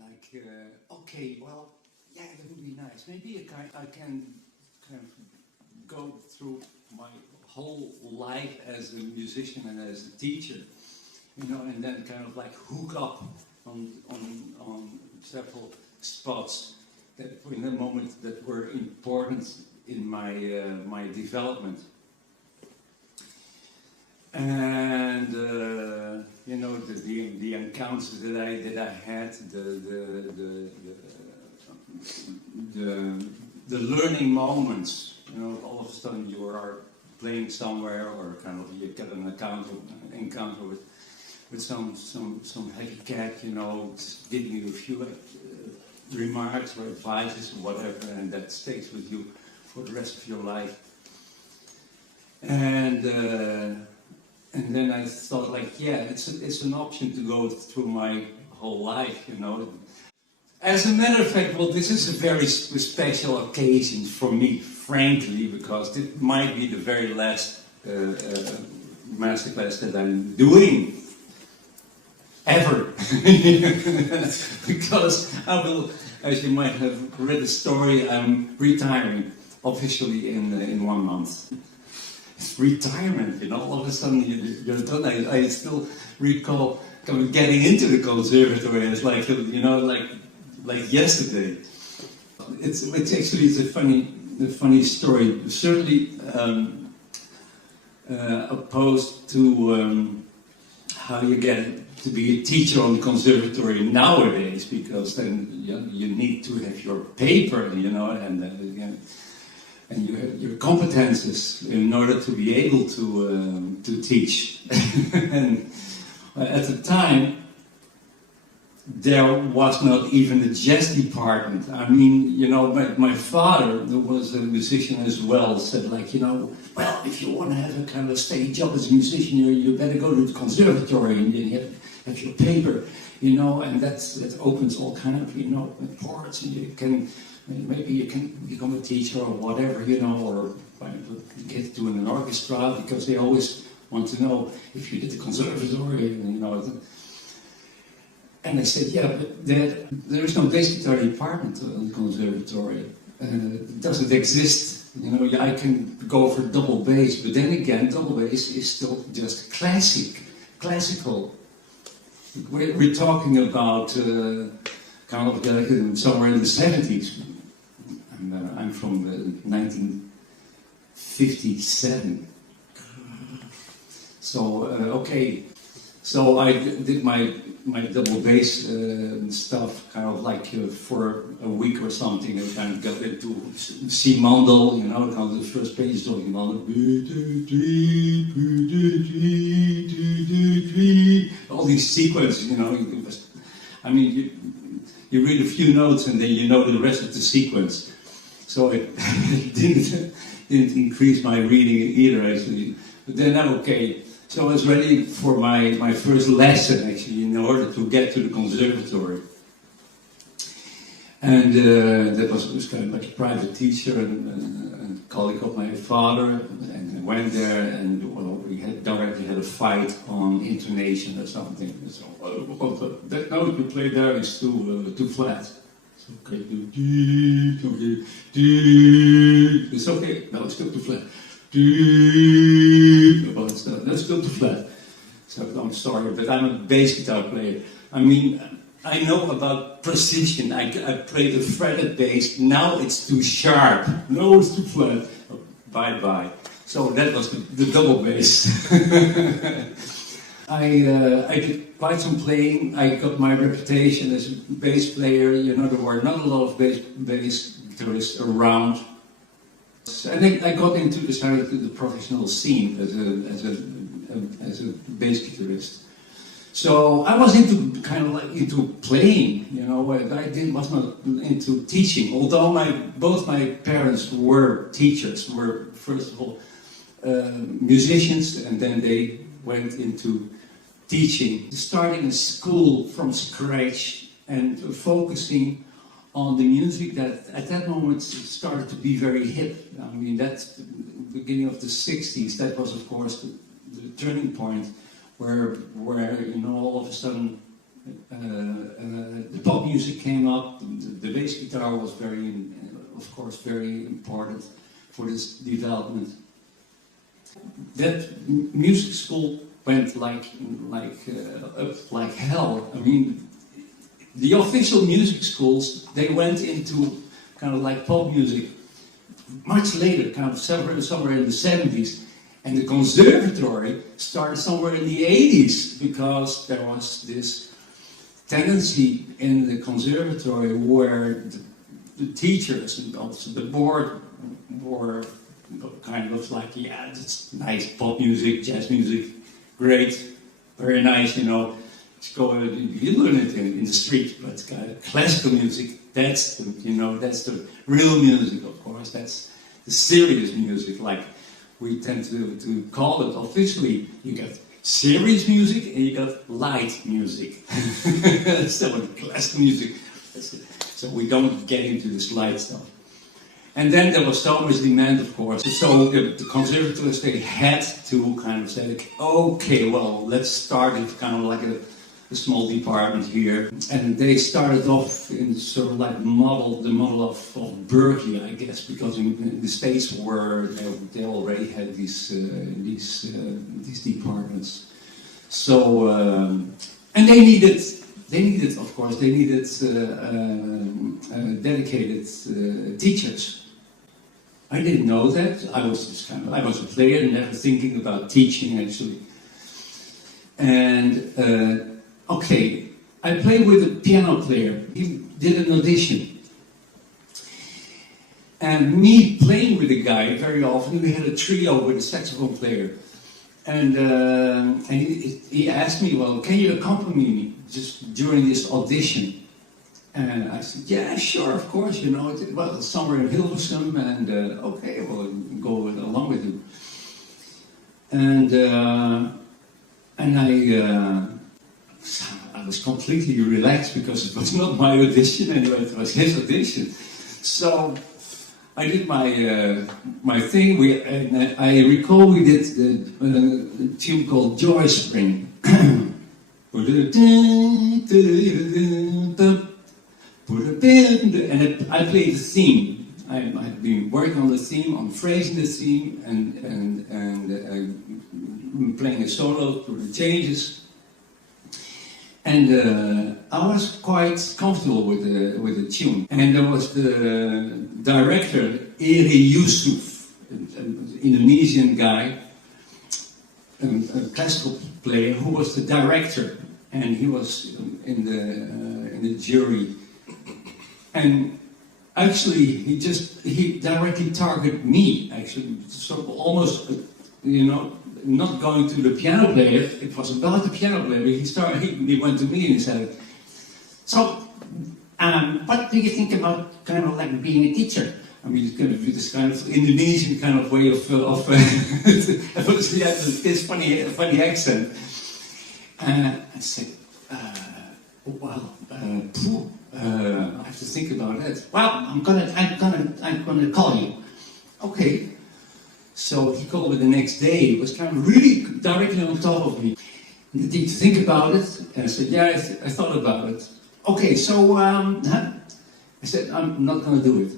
like, okay, well, yeah, that would be nice. Maybe I can kind of go through my whole life as a musician and as a teacher, you know, and then kind of like hook up on several spots that in the moment that were important in my my development. And you know, the encounters that I had, the learning moments, you know, all of a sudden you are playing somewhere, or kind of you get an encounter with some heavy cat, you know, just giving you a few remarks or advices or whatever, and that stays with you for the rest of your life. And then I thought, like, yeah, it's an option to go through my whole life, you know. As a matter of fact, well, this is a very special occasion for me, frankly, because it might be the very last masterclass that I'm doing ever. Because I will, as you might have read the story, I'm retiring officially in 1 month. It's retirement, you know, all of a sudden you're done. I still recall getting into the conservatory, it's like, you know, like yesterday. It's a funny story. Certainly opposed to how you get to be a teacher on the conservatory nowadays, because then you need to have your paper, you know, and you have your competences in order to be able to teach. And at the time, there was not even a jazz department. I mean, you know, my father, who was a musician as well, said, like, you know, well, if you want to have a kind of steady job as a musician, you better go to the conservatory and then have your paper, you know, and that opens all kind of, you know, ports, and you can, maybe you can become a teacher or whatever, you know, or get to an orchestra, because they always want to know if you did the conservatory, and, you know. And I said, yeah, but there is no bass guitar department on the conservatory. It doesn't exist. You know, I can go for double bass, but then again, double bass is still just classical. We're talking about kind of somewhere in the 70s. I'm from 1957. So, okay. So I did my double bass stuff kind of like for a week or something. I kind of got into C mandel, you know, kind of the first page is talking about all these sequences, you know. I mean, you read a few notes and then you know the rest of the sequence. So it didn't increase my reading either, actually. But then I'm okay. So I was ready for my first lesson, actually, in order to get to the conservatory. And that was kind of like a private teacher and colleague of my father. And I went there, and well, we directly had a fight on intonation or something. So, that note we played there is too flat. It's okay, it's okay, no, it's still too flat. Well, that's still too flat. So I'm sorry, but I'm a bass guitar player. I mean, I know about precision. I play the fretted bass. Now it's too sharp. No, it's too flat. Oh, bye. So that was the double bass. I did quite some playing. I got my reputation as a bass player. You know, there were not a lot of bass guitarists around. And I got into the professional scene as a bass guitarist. So I was into playing, you know. Was not into teaching. Although both my parents were teachers, were first of all musicians, and then they went into teaching, starting a school from scratch and focusing on the music that at that moment started to be very hip. I mean, that's the beginning of the 60s. That was, of course, the turning point where you know, all of a sudden the pop music came up. The bass guitar was of course, very important for this development. That music school went up like hell. I mean, the official music schools, they went into kind of like pop music much later, kind of somewhere in the 70s. And the conservatory started somewhere in the 80s, because there was this tendency in the conservatory where the teachers and also the board were kind of like, yeah, it's nice pop music, jazz music, great, very nice, you know. Go, you learn it in the street, but classical music, that's the real music, of course. That's the serious music, like we tend to call it officially. You got serious music and you got light music. So classical music. So we don't get into this light stuff. And then there was so much demand, of course. So the conservatories, they had to kind of say, like, okay, well, let's start with kind of like a small department here. And they started off in sort of like the model of Berkeley, I guess, because in the States they already had these departments. So and they needed of course dedicated teachers. I didn't know that. I was a player, never thinking about teaching actually. And okay, I played with a piano player. He did an audition. And me playing with the guy, very often, we had a trio with a saxophone player. And he asked me, well, can you accompany me just during this audition? And I said, yeah, sure, of course, you know, well, somewhere in Hilversum, and okay, well, go along with you. And I was completely relaxed because it was not my audition anyway, it was his audition. So I did my thing. I recall we did a tune called Joy Spring. And I played the theme. I've been working on the theme, on phrasing the theme, and playing a solo through the changes. And I was quite comfortable with the tune. And there was the director, Eri Yusuf, an Indonesian guy, a classical player, who was the director, and he was in the jury. And actually, he directly targeted me. Actually, sort of almost, you know, not going to the piano player. It was about the piano player. He went to me and he said, "So, what do you think about kind of like being a teacher?" I mean, it's going to be this kind of Indonesian kind of way of this funny accent. I said, "Well, I have to think about it. Well, I'm gonna call you." Okay. So he called me the next day. He was kind of really directly on top of me. Did you think about it? And I said, yeah, I thought about it. Okay, so I said, I'm not going to do it.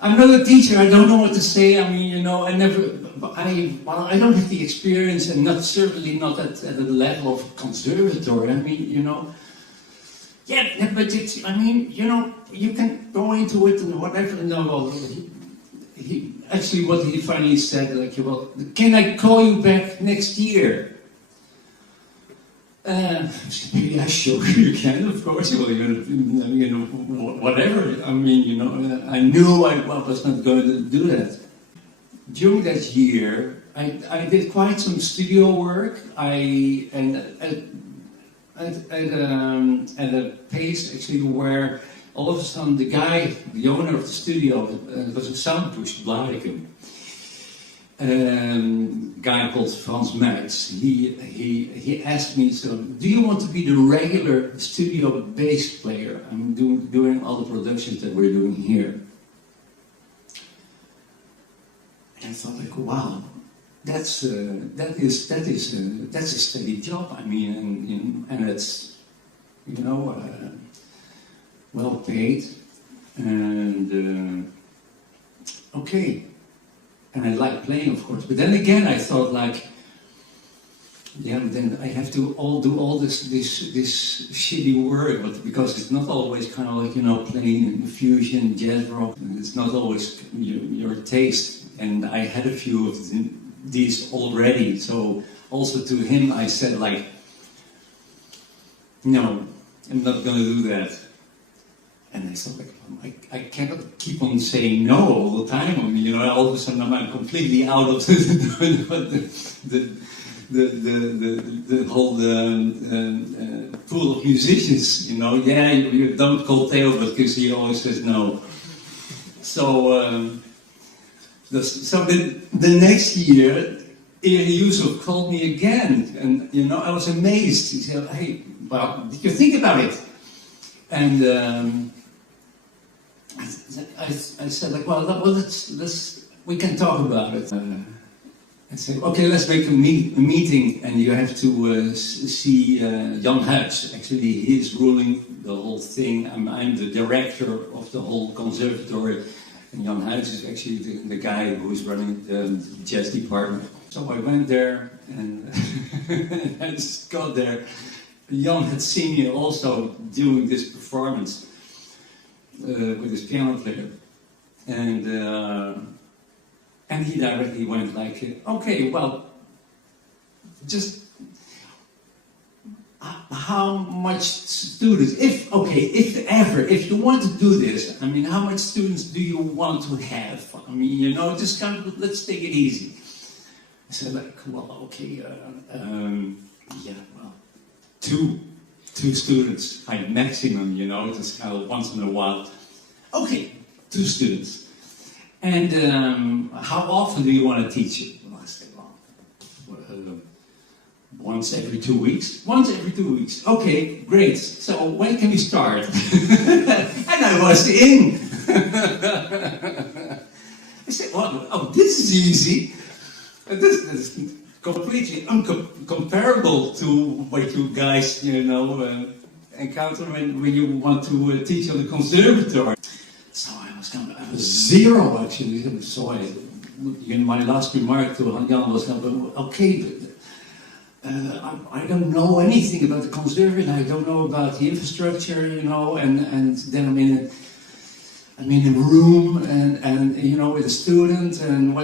I'm not a teacher. I don't know what to say. I mean, you know, I don't have the experience, and certainly not at the level of conservatory. I mean, you know, yeah, but I mean, you know, you can go into it and whatever. No, well, he actually, what he finally said, like, well, can I call you back next year? Yeah, sure, you can, of course. Well, you know, whatever. I mean, you know, I knew I was not going to do that. During that year, I did quite some studio work. At a pace actually where all of a sudden the guy, the owner of the studio, was a soundpush Blariken. Guy called Frans Meijs. He asked me, so, do you want to be the regular studio bass player? I'm doing all the productions that we're doing here. And I thought, like, wow, that's a steady job. I mean, and it's you know, well paid, and okay. And I like playing, of course. But then again, I thought like, yeah, then I have to do all this shitty work, but because it's not always kind of like, you know, playing fusion, jazz rock. It's not always your taste. And I had a few of these already. So also to him, I said like, no, I'm not going to do that. And I thought, like, I cannot keep on saying no all the time. I mean, you know, all of a sudden I'm completely out of the whole pool of musicians. You know, yeah, you don't call Theo, but because he always says no. So, the next year, Yusuf called me again, and you know, I was amazed. He said, "Hey, well, did you think about it?" And I said, like, well, let's we can talk about it. I said, okay, let's make a meeting, and you have to see Jan Huijs. Actually, he's ruling the whole thing. I'm the director of the whole conservatory, and Jan Huijs is actually the guy who's running the jazz department. So I went there, and I just got there. Jan had seen me also doing this performance with his piano player, and he directly went like, okay, well, just how much students, if you want to do this, I mean, how much students do you want to have? I mean, you know, just kind of, let's take it easy. I said, like, well, okay, yeah, well, two students, like maximum, you know, just kind of once in a while. Okay, 2 students. And how often do you want to teach it? Well, I said, well, once every 2 weeks. Once every 2 weeks. Okay, great. So when can we start? And I was in. I said, well, oh, this is easy. This is completely uncomparable to what you guys, you know, encounter when you want to teach on the conservatory. So I was 0 actually. So my last remark to Jan was, okay, I don't know anything about the conservatory. I don't know about the infrastructure, you know, and then I'm in a room and you know, with a student and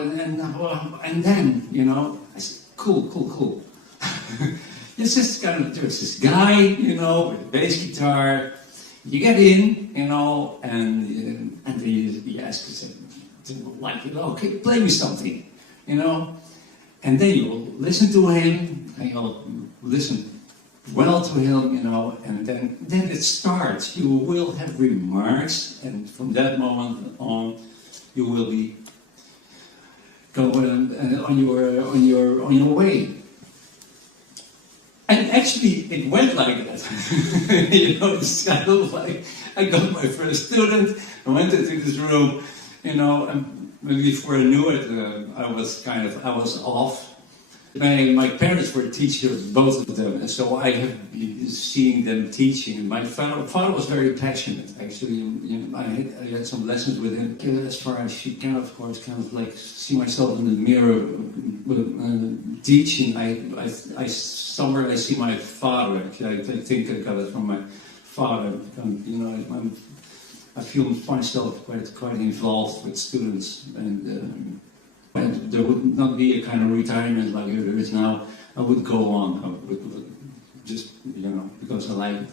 then, you know, I said, cool. It's just kind of, there's this guy, you know, with a bass guitar. You get in, you know, and he asks, like, okay, play me something, you know, and then you'll listen to him, and you'll listen well to him, you know, and then it starts. You will have remarks, and from that moment on, you will be going on your way. And actually, it went like that. You know, it's kind of like, I got my first student, I went into this room, you know, and before I knew it, I was off. My parents were teachers, both of them, and so I have been seeing them teaching. My father was very passionate, actually. You know, I had some lessons with him. As far as she can, of course, kind of like see myself in the mirror teaching. Somewhere I see my father. Actually, I think I got it from my father. You know, I feel myself quite involved with students, and there would not be a kind of retirement like there is now. I would go on. I would just, you know, because I like it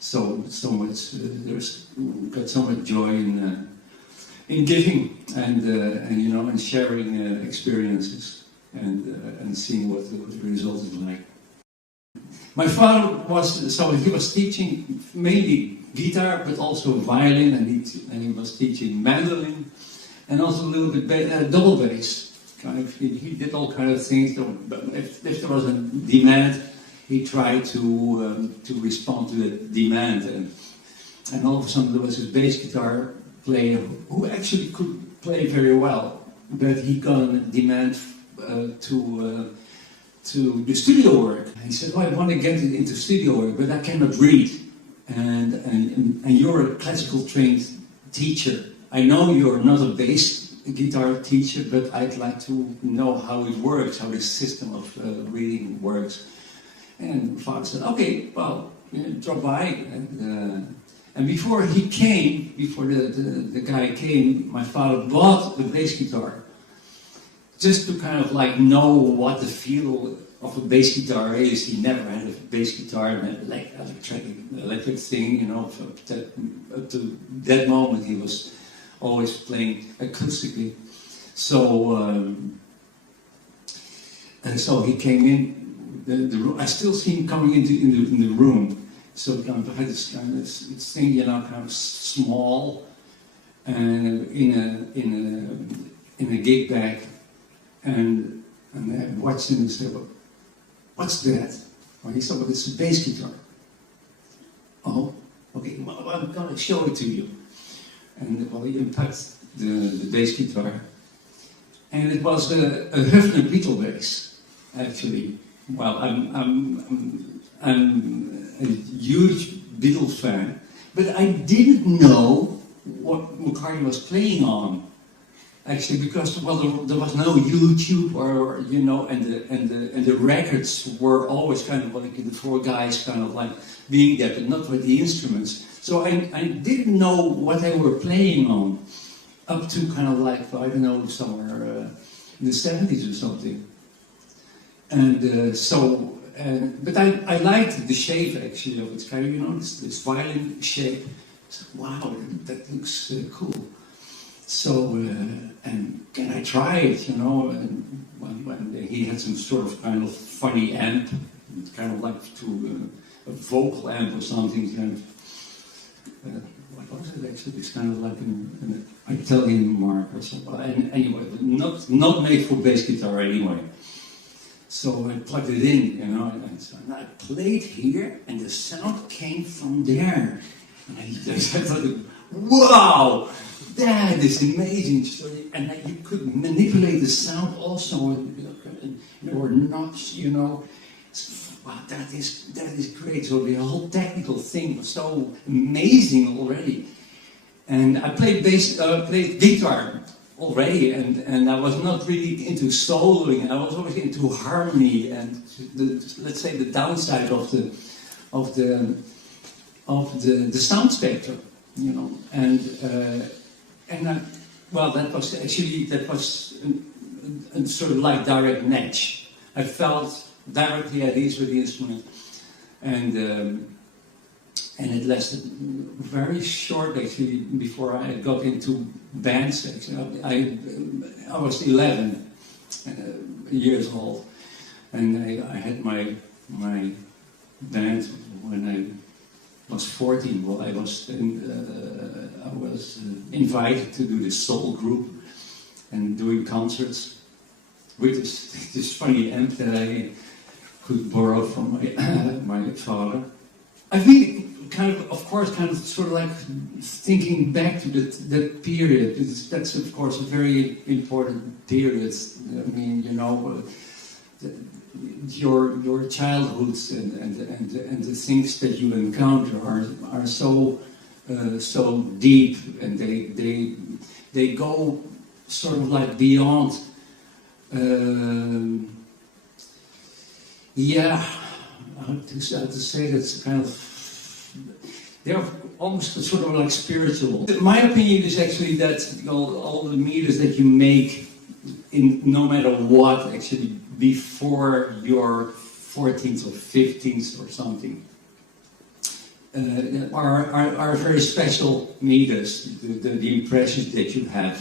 so much. There's got so much joy in giving and you know, and sharing experiences and seeing what the result is like. My father he was teaching mainly guitar, but also violin, and he was teaching mandolin, and also a little bit double bass. Kind of, he did all kind of things. But if there was a demand, he tried to respond to the demand, and all of a sudden there was a bass guitar player who actually could play very well, but he got a demand to do studio work. He said, "Oh, I want to get into studio work, but I cannot read." and you're a classical trained teacher. I know you're not a bass guitar teacher, but I'd like to know how it works, how the system of reading works. And father said, okay, well, drop by. And before he came, before the guy came, my father bought the bass guitar. Just to kind of like know what the feel of a bass guitar is. He never had a bass guitar, and like electric thing, you know. Up to that moment, he was always playing acoustically. So, and so he came in the room. I still see him coming in the room. So kind of had this kind of thing, you know, kind of small, and in a gig bag. And I watched him and said, well, what's that? Well, he said, well, it's a bass guitar. Oh, okay, well, I'm going to show it to you. And well, he unpacked the bass guitar. And it was a Höfner Beatle bass, actually. Well, I'm a huge Beatles fan, but I didn't know what McCartney was playing on. Actually, because well, there was no YouTube, or you know, and the records were always kind of like the four guys kind of like being there, but not with the instruments. So I didn't know what they were playing on, up to kind of like I don't know, somewhere in the 70s or something. And but I liked the shape actually of its kind of, you know, this violin shape. So, wow, that looks cool. So, and can I try it, you know? And when he had some sort of kind of funny amp, kind of like to a vocal amp or something, kind of, what was it actually? It's kind of like an Italian mark or something. And anyway, not made for bass guitar anyway. So I plugged it in, you know, and I played here, and the sound came from there. And I thought, wow! That is amazing. And that you could manipulate the sound also, or not, you know. Wow, that is great. So the whole technical thing was so amazing already. And I played guitar already, and I was not really into soloing. I was always into harmony and let's say the downside of the sound spectrum, you know. Well, that was a sort of like direct match. I felt directly at ease with the instrument, and it lasted very short actually before I got into bands. Actually, I was 11 years old, and I had my band when I was 14. Well, I was invited to do this soul group and doing concerts with this funny amp that I could borrow from my father. I really kind of sort of like thinking back to that period. That's of course a very important period. I mean, you know, your childhoods and the things that you encounter are so deep, and they go sort of like beyond. How to say that's kind of, they're almost sort of like spiritual. My opinion is actually that all the meters that you make, in no matter what, actually before your 14th or 15th or something, are very special meters. The impressions that you have,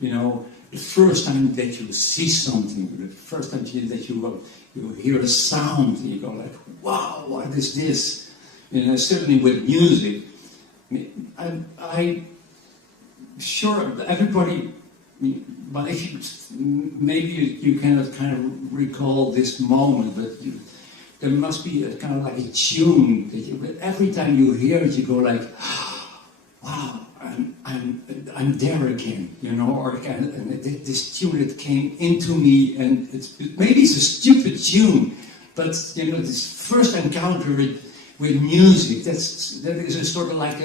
you know, the first time that you see something, the first time that you hear a sound, you go like, wow, what is this? You know, certainly with music, I sure everybody, but if maybe you cannot kind of recall this moment, but there must be a kind of like a tune that every time you hear it, you go like, wow, I'm there again, you know, or this tune that came into me, and maybe it's a stupid tune, but you know, this first encounter, with music. That is a sort of like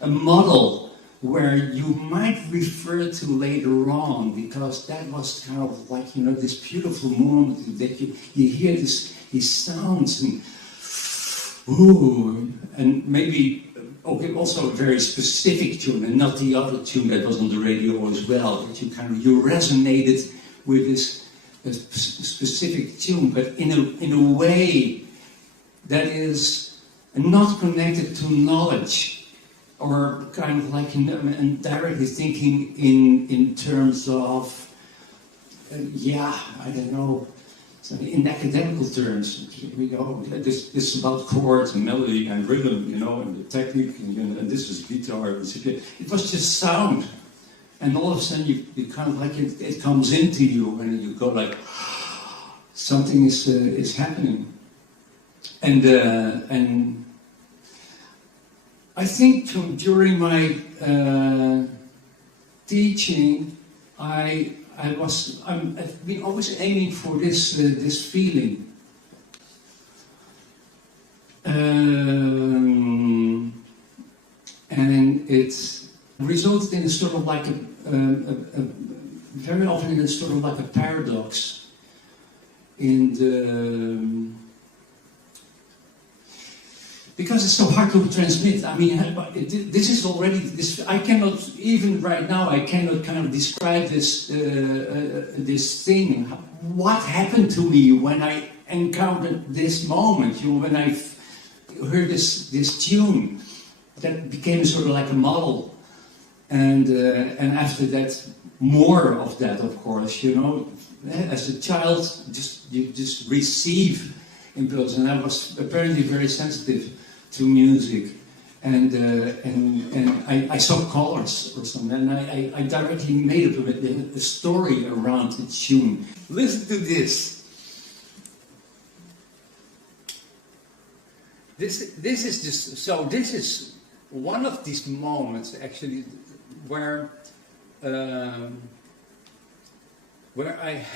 a model where you might refer to later on, because that was kind of like, you know, this beautiful moment that you hear these sounds and ooh, and maybe okay, also a very specific tune and not the other tune that was on the radio as well, but you resonated with this specific tune, but in a way that is not connected to knowledge, or kind of like and directly thinking in terms of I don't know, so in academical terms. Here we go. This is about chords and melody and rhythm, you know, and the technique, and this is guitar. It was just sound, and all of a sudden you kind of like it comes into you, and you go like something is happening, and I think during my teaching, I've been always aiming for this feeling, and it resulted in a sort of like very often in a sort of like a paradox in the. Because it's so hard to transmit. I mean, this is already this. I cannot even right now. I cannot kind of describe this this thing. What happened to me when I encountered this moment? You know, when I heard this tune, that became sort of like a model, and after that, more of that, of course. You know, as a child, you just receive impulse, and I was apparently very sensitive to music, and I saw colors or something, and I directly made up a story around the tune. Listen to this. This is just so. This is one of these moments actually where I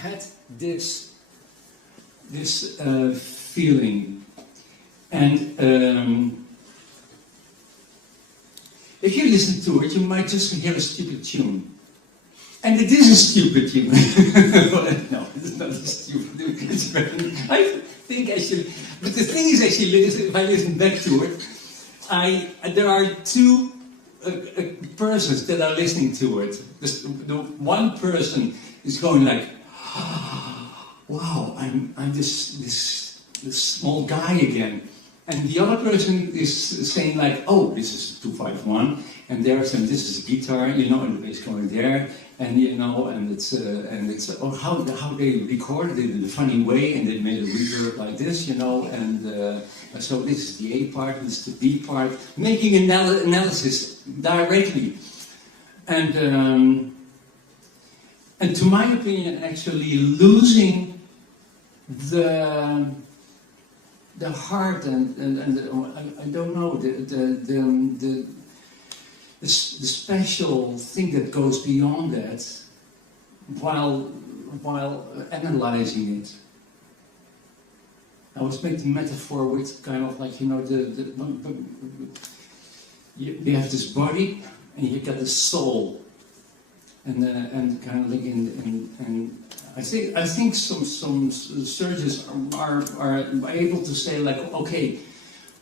had this feeling. And if you listen to it, you might just hear a stupid tune. And it is a stupid tune. No, it's not a stupid tune. I think I should. But the thing is, actually, if I listen back to it, there are two persons that are listening to it. The one person is going like, wow, I'm this small guy again. And the other person is saying like, oh, this is 251, and there's and this is a guitar, you know, and the bass going there, and you know, and it's how they recorded it in a funny way, and they made a reverb like this, you know, and so this is the A part, this is the B part, making analysis directly, and to my opinion, actually losing the heart and I don't know the special thing that goes beyond that while analyzing it. I was making metaphor with kind of like, you know, you have this body and you got the soul, and kind of like and I think some surgeons are able to say like, okay,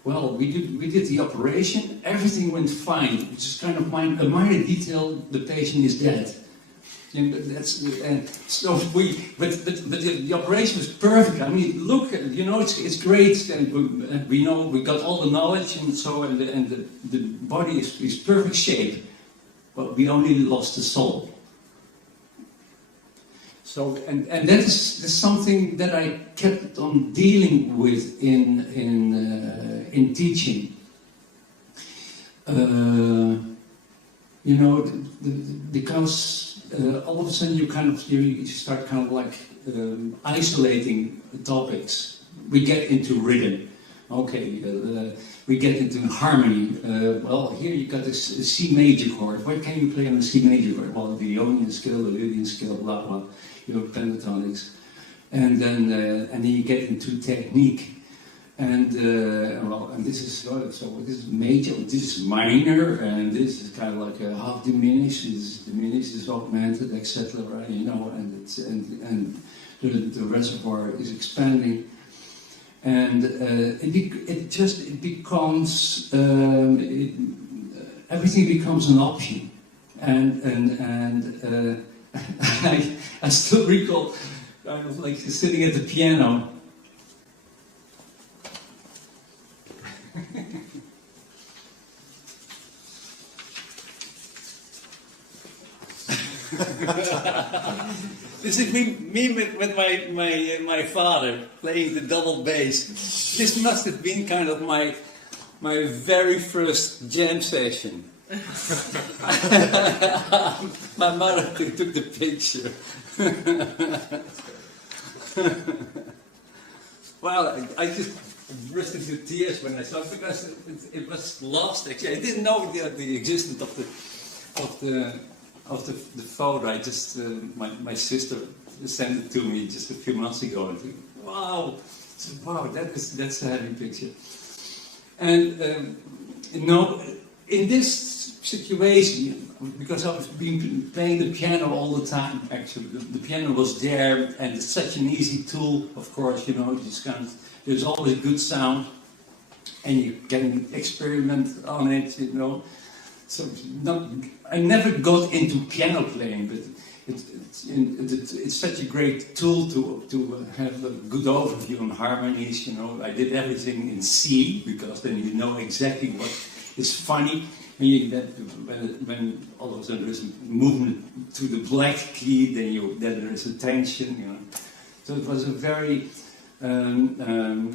well, we did the operation, everything went fine. It's just kind of a minor detail, the patient is dead. And that's so but the operation was perfect. I mean, look, you know, it's great, and we know we got all the knowledge, and so and the body is perfect shape, but we only lost the soul. So, and that is something that I kept on dealing with in teaching. You know, because all of a sudden you start kind of like isolating topics. We get into rhythm. Okay, we get into harmony. Well, here you got this C major chord. What can you play on the C major chord? Well, the Ionian scale, the Lydian scale, blah blah. You know, pentatonics, and then you get into technique, And well, and this is so this is major, this is minor, and this is kind of like a half diminished. This is diminished, this is augmented, etc. Right? You know, and it's and the reservoir is expanding, and it becomes everything becomes an option, and I still recall kind of like sitting at the piano. This is me with my father playing the double bass. This must have been kind of my very first jam session. My mother took the picture. Well, I just burst into tears when I saw it because it was lost. Actually, I didn't know the existence of the photo. I just my sister sent it to me just a few months ago. And I think, wow, that's a heavy picture. And you know, in this situation, because I was playing the piano all the time. Actually, the piano was there, and it's such an easy tool. Of course, you know, there's always good sound, and you can experiment on it. You know. So I never got into piano playing, but it's such a great tool to have a good overview on harmonies. You know, I did everything in C because then you know exactly what is funny. When all of a sudden there is movement to the black key, then there is a tension. You know, so it was a very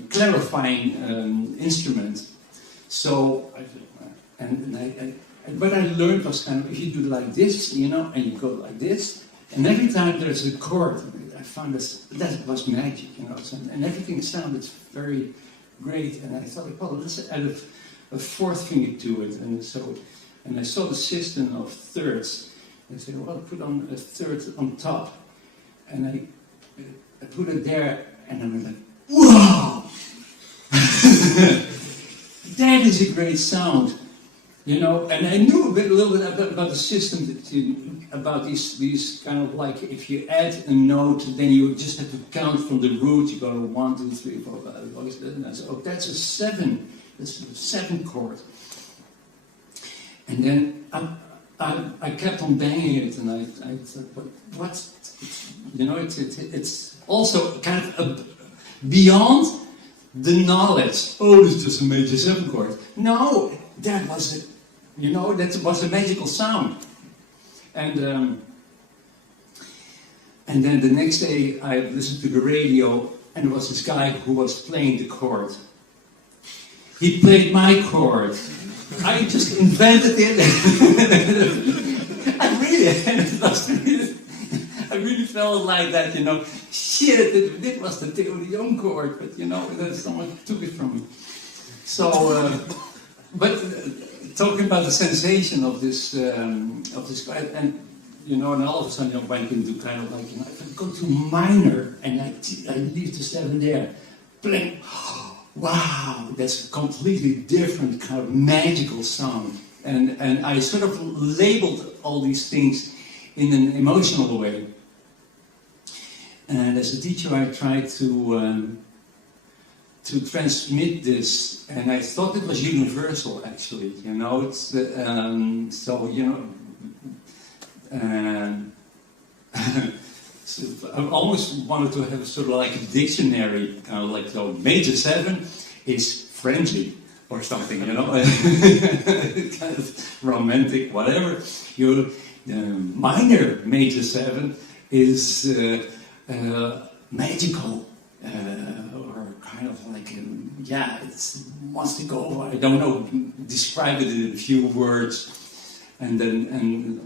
clarifying instrument. So what I learned was kind of, if you do like this, you know, and you go like this, and every time there's a chord, I found that was magic, you know, and everything sounded very great, and I thought, well, let's add a fourth finger to it, and I saw the system of thirds, and I said, well, put on a third on top, and I put it there, and I was like, wow! That is a great sound. You know, and I knew a little bit about the system, about these kind of like, if you add a note, then you just have to count from the root. You go 1, 2, 3, 4, 5. And I said, oh, that's a 7. That's a 7 chord. And then I kept on banging it, and I thought, but what? You know, it's also kind of beyond the knowledge. Oh, it's just a major 7 chord. No. That was it, you know. That was a magical sound, and then the next day I listened to the radio, and there was this guy who was playing the chord. He played my chord. I just invented it. I really felt like that, you know. Shit, it was the Theo de Jong chord, but you know, someone took it from me. So. But talking about the sensation of this, and you know, and all of a sudden, you know, went into kind of like, you know, if I go to minor and I leave the 7 there, bling, wow, that's a completely different kind of magical sound, and I sort of labeled all these things in an emotional way, and as a teacher, I tried to transmit this, and I thought it was universal, actually, you know, it's, so, you know, so I almost wanted to have sort of like a dictionary, kind of like, so major 7 is friendly, or something, you know, kind of romantic, whatever. Your minor major 7 is magical, or kind of like, yeah, it wants to go, I don't know, describe it in a few words, and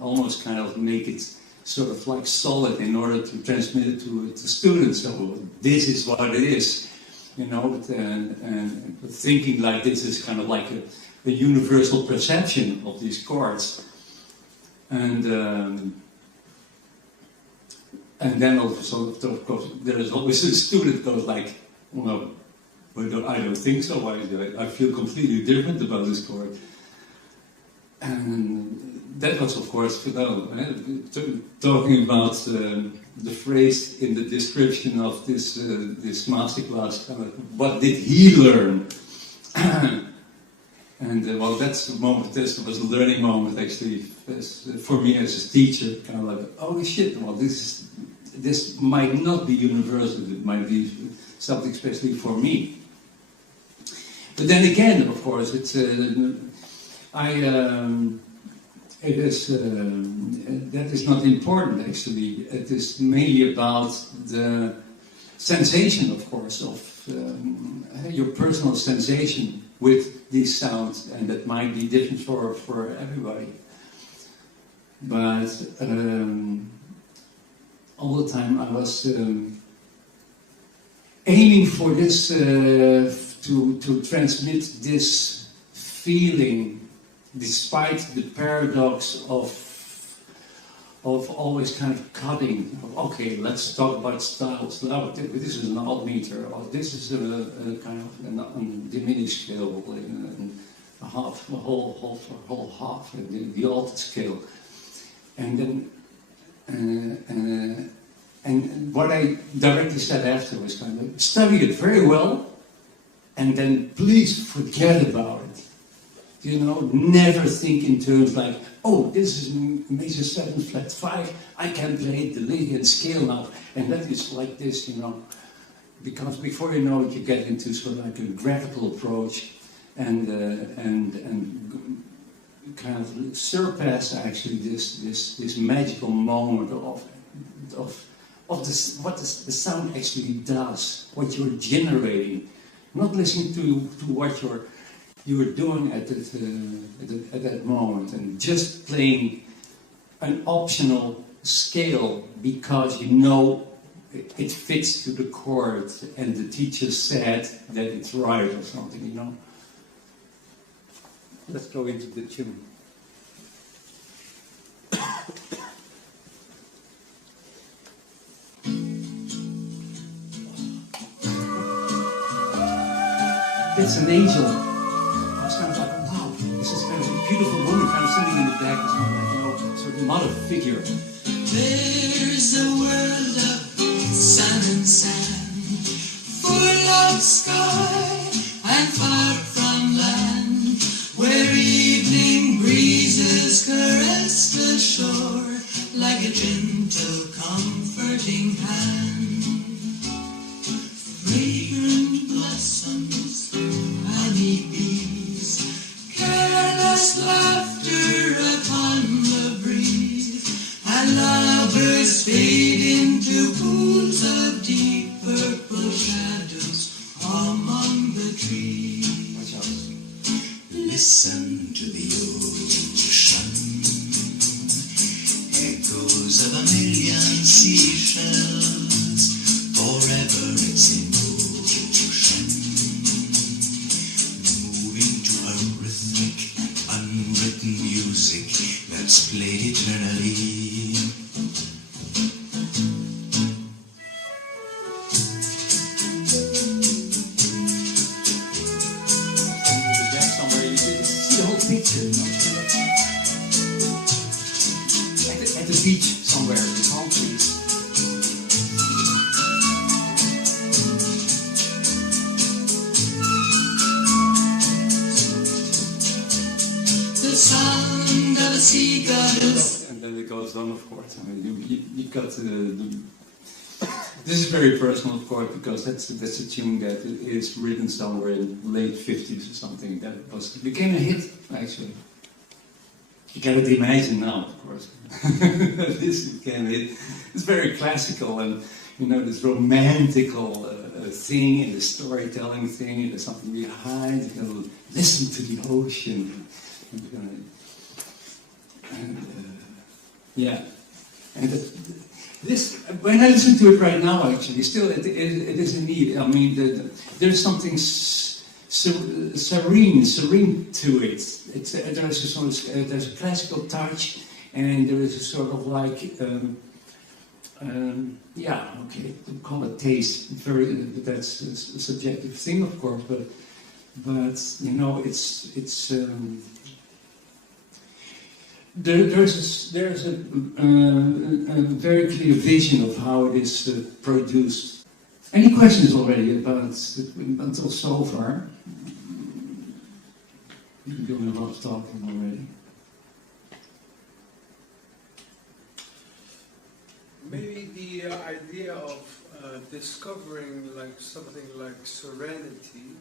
almost kind of make it sort of like solid in order to transmit it to students. So this is what it is, you know, and thinking like this is kind of like a universal perception of these chords. And then also, of course, there is always a student goes like, well, Well, no, I don't think so. I feel completely different about this chord. And that was, of course, talking about the phrase in the description of this masterclass. What did he learn? And well, that's the moment. This was a learning moment, actually, for me as a teacher. Kind of like, oh shit! Well, this might not be universal. It might be something especially for me. But then again, of course, it's that is not important, actually. It is mainly about the sensation, of course, of your personal sensation with these sounds, and that might be different for everybody. But all the time I was aiming for this, to transmit this feeling, despite the paradox of always kind of cutting. Okay, let's talk about styles. Now, this is an alt meter, or this is a kind of a diminished scale, and a half, a whole half, and the altered scale. And then, and what I directly said after was kind of, study it very well, and then please forget about it. You know, never think in terms like, oh, this is major 7 flat 5, I can play the Lydian scale now, and that is like this, you know. Because before you know it, you get into sort of like a graphical approach, and kind of surpass actually this magical moment of this, what the sound actually does, what you're generating. Not listening to what you were doing at that moment, and just playing an optional scale because you know it fits to the chord, and the teacher said that it's right or something, you know. Let's go into the tune. It's an angel. I was kind of like, wow, this is kind of a beautiful woman kind of sitting in the back, or something like, you know, sort of mother figure. There's a world of sun and sand, full of sky and far from land, where evening breezes caress the shore like a gentle, comforting hand. Fragrant blossoms, honeybees, careless laughter upon the breeze, and lovers fade into pools of deep purple shadows among the trees. Listen to the ocean, echoes of a million seashells, forever it's in motion, moving to a rhythmic and unwritten music that's played eternally. At the beach somewhere, in palm trees. The sound of a seagull. And then it goes on, of course. I mean, you got this is very personal, of course, because that's a tune that is written somewhere in the late 50s or something. That became a hit, actually. You cannot imagine now, of course. This became a hit. It's very classical, and you know, this romantical thing and the storytelling thing, and there's something behind. You can listen to the ocean. Yeah. And this, when I listen to it right now, actually, still it is indeed. I mean, there's something serene to it. There's a classical touch, and there is a sort of like Yeah, okay, to call it taste, that's a subjective thing, of course, but you know, it's there's a very clear vision of how it is produced. Any questions already about until so far? You're doing a lot of talking already. Maybe the idea of discovering like something like serenity.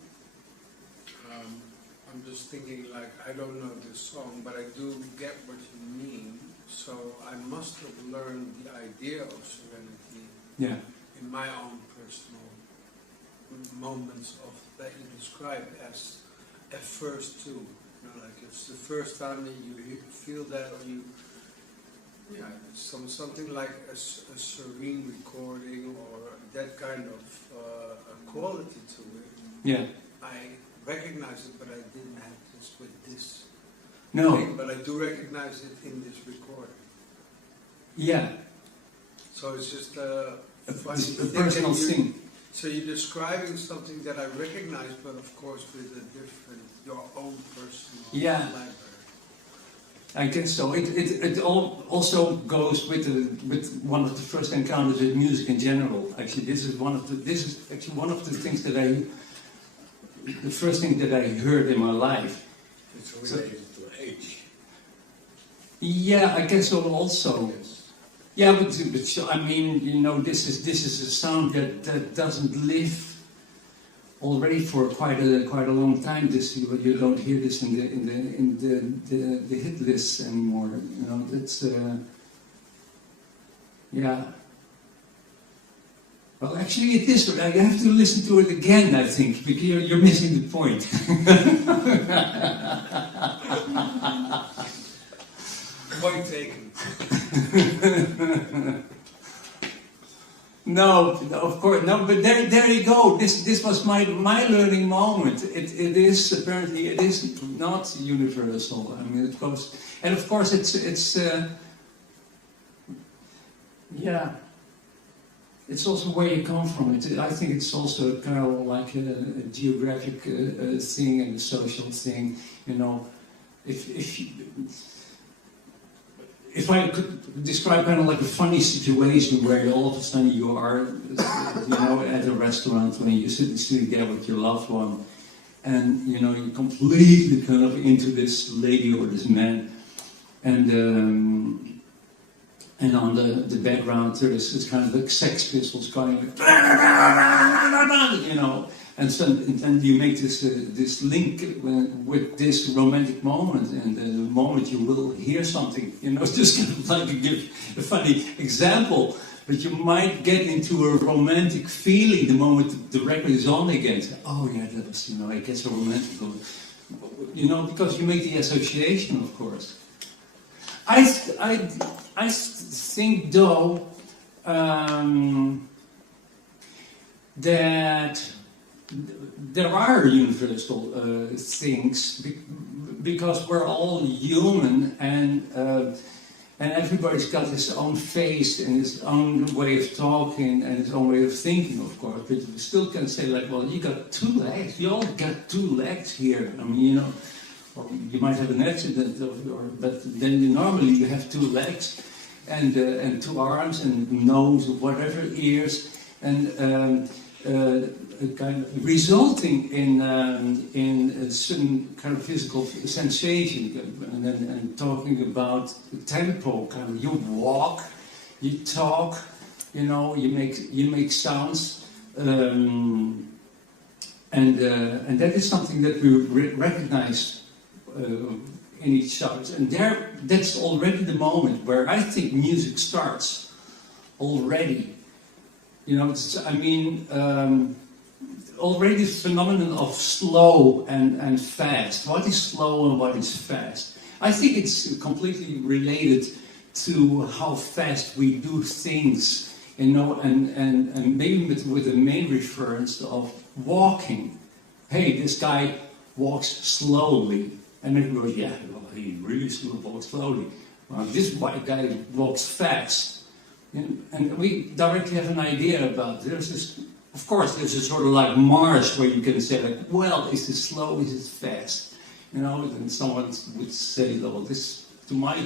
I'm just thinking like, I don't know this song, but I do get what you mean. So I must have learned the idea of serenity in my own personal moments of that you described as at first too. You know, like it's the first time that you feel that, or you. Yeah, something like a serene recording or that kind of quality to it. Yeah. I recognize it, but I didn't have this with this thing, but I do recognize it in this recording. Yeah. So it's just a personal thing. So you're describing something that I recognize, but of course with a different, your own personal library. I guess so. It also goes with one of the first encounters with music in general. Actually, this is actually one of the things that the first thing that I heard in my life. It's related to age. Yeah, I guess so also. Yes. Yeah, but so, I mean, you know, this is a sound that doesn't live already for quite a long time. You don't hear this in the hit lists anymore. You know, that's yeah. Well, actually, it is. I have to listen to it again, I think, because you're missing the point. Point taken. No, of course, no. But there you go. This was my learning moment. It is apparently not universal. I mean, it goes, and of course, it's yeah. It's also where you come from. I think it's also kind of like a geographic thing and a social thing. You know, if I could describe kind of like a funny situation where all of a sudden you are, you know, at a restaurant when you're sitting there with your loved one, and you know you're completely kind of into this lady or this man, and on the background there is this kind of like Sex Pistols going, you know, and then you make this link with this romantic moment, and the moment you will hear something, you know, just kind of like to give a funny example, but you might get into a romantic feeling the moment the record is on again. Oh yeah, that was, you know, it gets so romantic, you know, because you make the association, of course. I think though that there are universal things because we're all human, and everybody's got his own face and his own way of talking and his own way of thinking, of course. But you still can say like, well, you got two legs. You all got two legs here. I mean, you know, or you might have an accident, but then normally you have two legs and two arms and nose or whatever, ears, and kind of resulting in a certain kind of physical sensation, and talking about tempo, kind of you walk, you talk, you know, you make sounds, and that is something that we recognize in each other, and that's already the moment where I think music starts already. You know, already the phenomenon of slow and fast. What is slow and what is fast? I think it's completely related to how fast we do things, you know, and maybe with the main reference of walking. Hey, this guy walks slowly. And everybody, yeah, well, he really walks slowly. Well, this white guy walks fast. And we directly have an idea about there's this. Of course, there's a sort of like march where you can say like, well, is it slow? Is it fast? You know, and someone would say, well, this to my,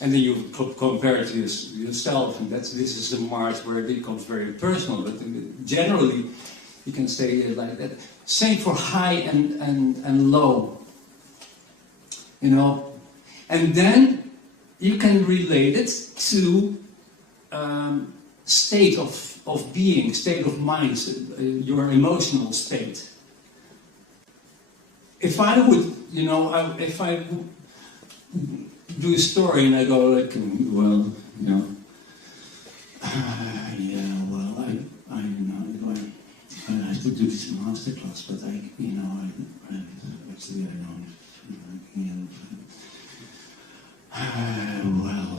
and then you compare it to yourself, and this is a march where it becomes very personal. But generally, you can say it like that. Same for high and low. You know, and then you can relate it to state of being, state of mind, your emotional state. If I would, you know, if I would do a story and I go like, well, you know, yeah, well, I have to do this masterclass, but you know, actually I don't, you know, well,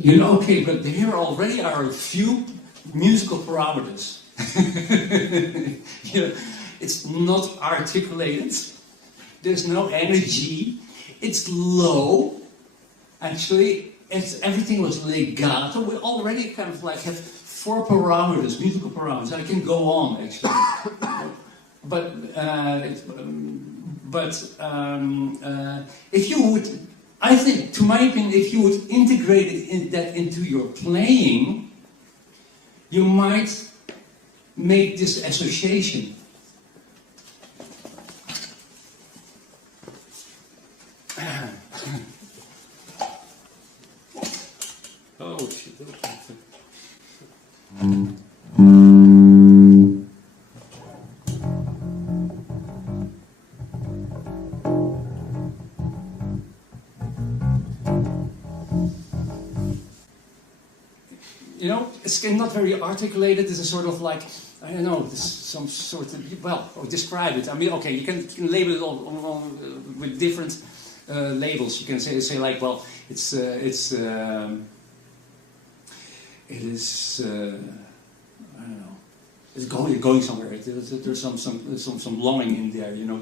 you know, okay, but here already are a few musical parameters. You know, it's not articulated. There's no energy. It's low. Actually, everything was legato. We already kind of like have 4 parameters, musical parameters. I can go on actually, but if you would. I think, to my opinion, if you would integrate that into your playing, you might make this association. Oh, shit. You know, it's not very articulated. It's a sort of like, I don't know, some sort of, well, describe it. I mean, okay, you can label it all with different labels. You can say like, well, it is, I don't know, it's going somewhere. There's some longing in there. You know,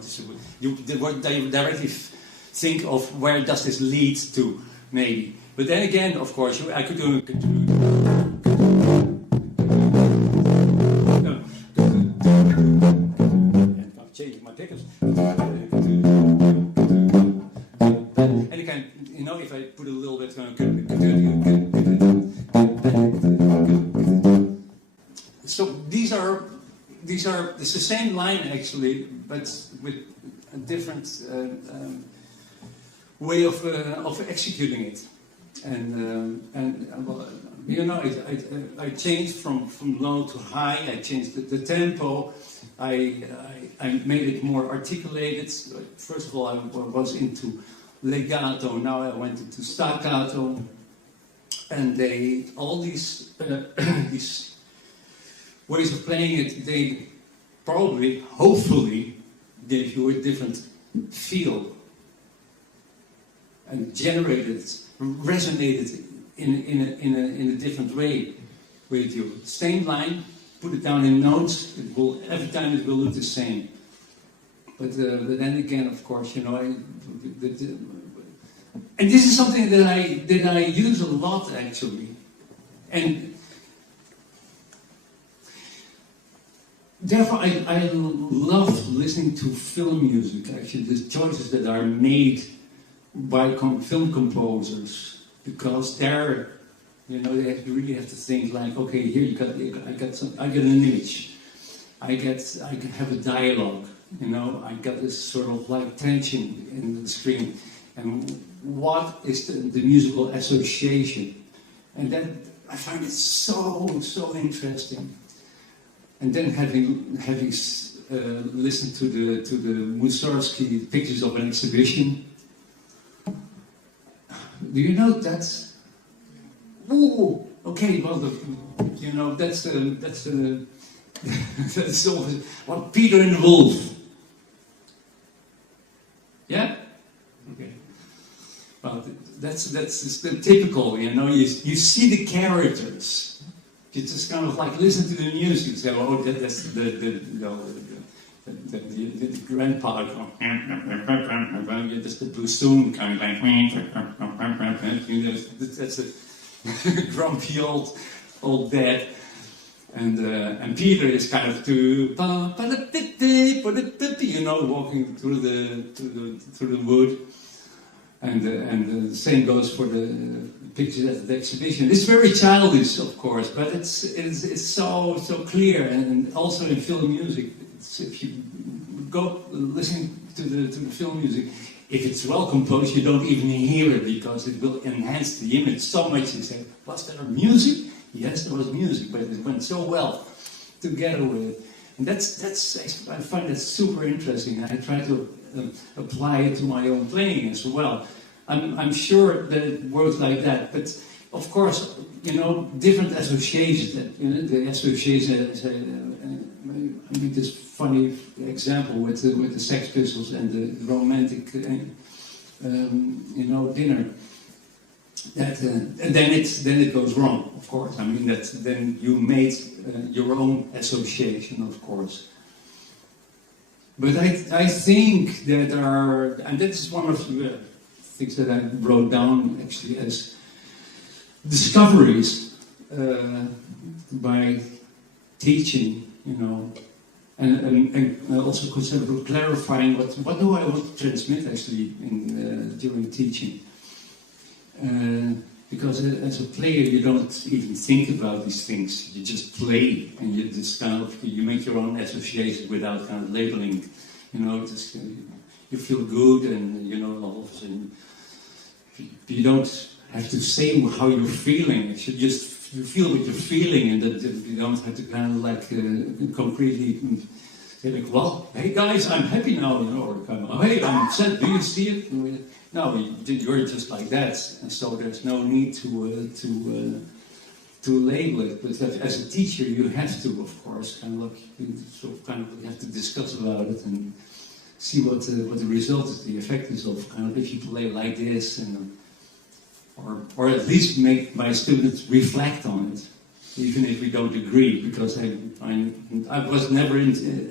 you directly think of where does this lead to, maybe. But then again, of course, I could do. I'm changing my pickers. And you can, you know, if I put a little bit. So these are. It's the same line actually, but with a different way of executing it. And well, you know, I changed from low to high. I changed the tempo. I made it more articulated. First of all, I was into legato. Now I went into staccato, and all these these ways of playing it. They probably, hopefully, gave you a different feel and resonated in a different way with you. Same line, put it down in notes. Every time it will look the same. But then again, of course, you know, and this is something that I use a lot actually, and therefore I love listening to film music. Actually, the choices that are made by film composers, because they're, you know, you really have to think like, okay, here I get an image, I can have a dialogue, you know, I got this sort of like tension in the screen, and what is the musical association, and then I find it so interesting, and then having listened to the Mussorgsky Pictures of an Exhibition. Do you know that's? Ooh, okay. Well, you know that's always, well, Peter and the Wolf. Yeah. Okay. Well, that's the typical. You know, you see the characters. You just kind of like listen to the music and say, oh, that's the grandpa, just the bassoon kind of like, that's a grumpy old all dead. And Peter is kind of walking through the wood, and the same goes for the pictures at the exhibition. It's very childish, of course, but it's so clear, and also in film music. If you go listen to the film music, if it's well composed, you don't even hear it because it will enhance the image so much. You say, "Was there music?" Yes, there was music, but it went so well together with it. And I find that super interesting. I try to apply it to my own playing as well. I'm sure that it works like that, but of course, different associations. The association. I mean, this funny example with the Sex Pistols and the romantic, dinner. And then it goes wrong, of course. I mean, then you made your own association, of course. But I think that and that's one of the things that I wrote down actually as discoveries by teaching, and also consider clarifying what do I want to transmit actually during teaching. Because as a player you don't even think about these things, you just play and you just you make your own associations without kind of labeling, you feel good and all of a sudden you don't have to say how you're feeling, you feel what you're feeling, and that you don't have to kind of concretely say like, well, hey guys, I'm happy now, or kind of, hey, I'm sad, do you see it? No, you're just like that, and so there's no need to label it. But as a teacher, you have to, of course, you have to discuss about it and see what the result is, the effect is of if you play like this, or at least make my students reflect on it, even if we don't agree, because I was never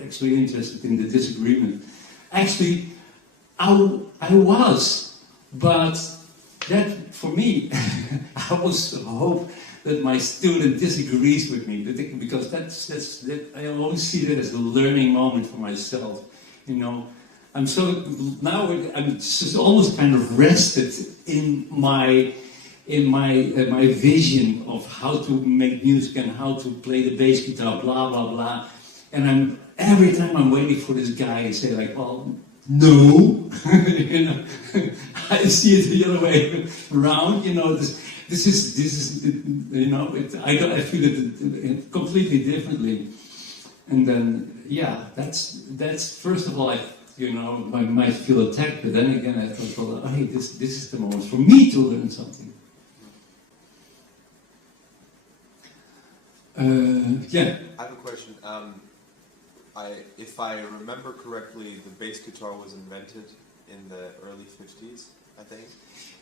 actually interested in the disagreement. Actually, I was. But that, for me, I also hope that my student disagrees with me, because I always see that as a learning moment for myself. I'm just almost kind of rested in my vision of how to make music and how to play the bass guitar, blah blah blah. And every time I'm waiting for this guy to say like, well, no, I see it the other way around. This is I feel it completely differently. And then that's first of all I might feel attacked, but then again I thought, well, hey, this is the moment for me to learn something. I have a question. If I remember correctly, the bass guitar was invented in the early 50s, I think.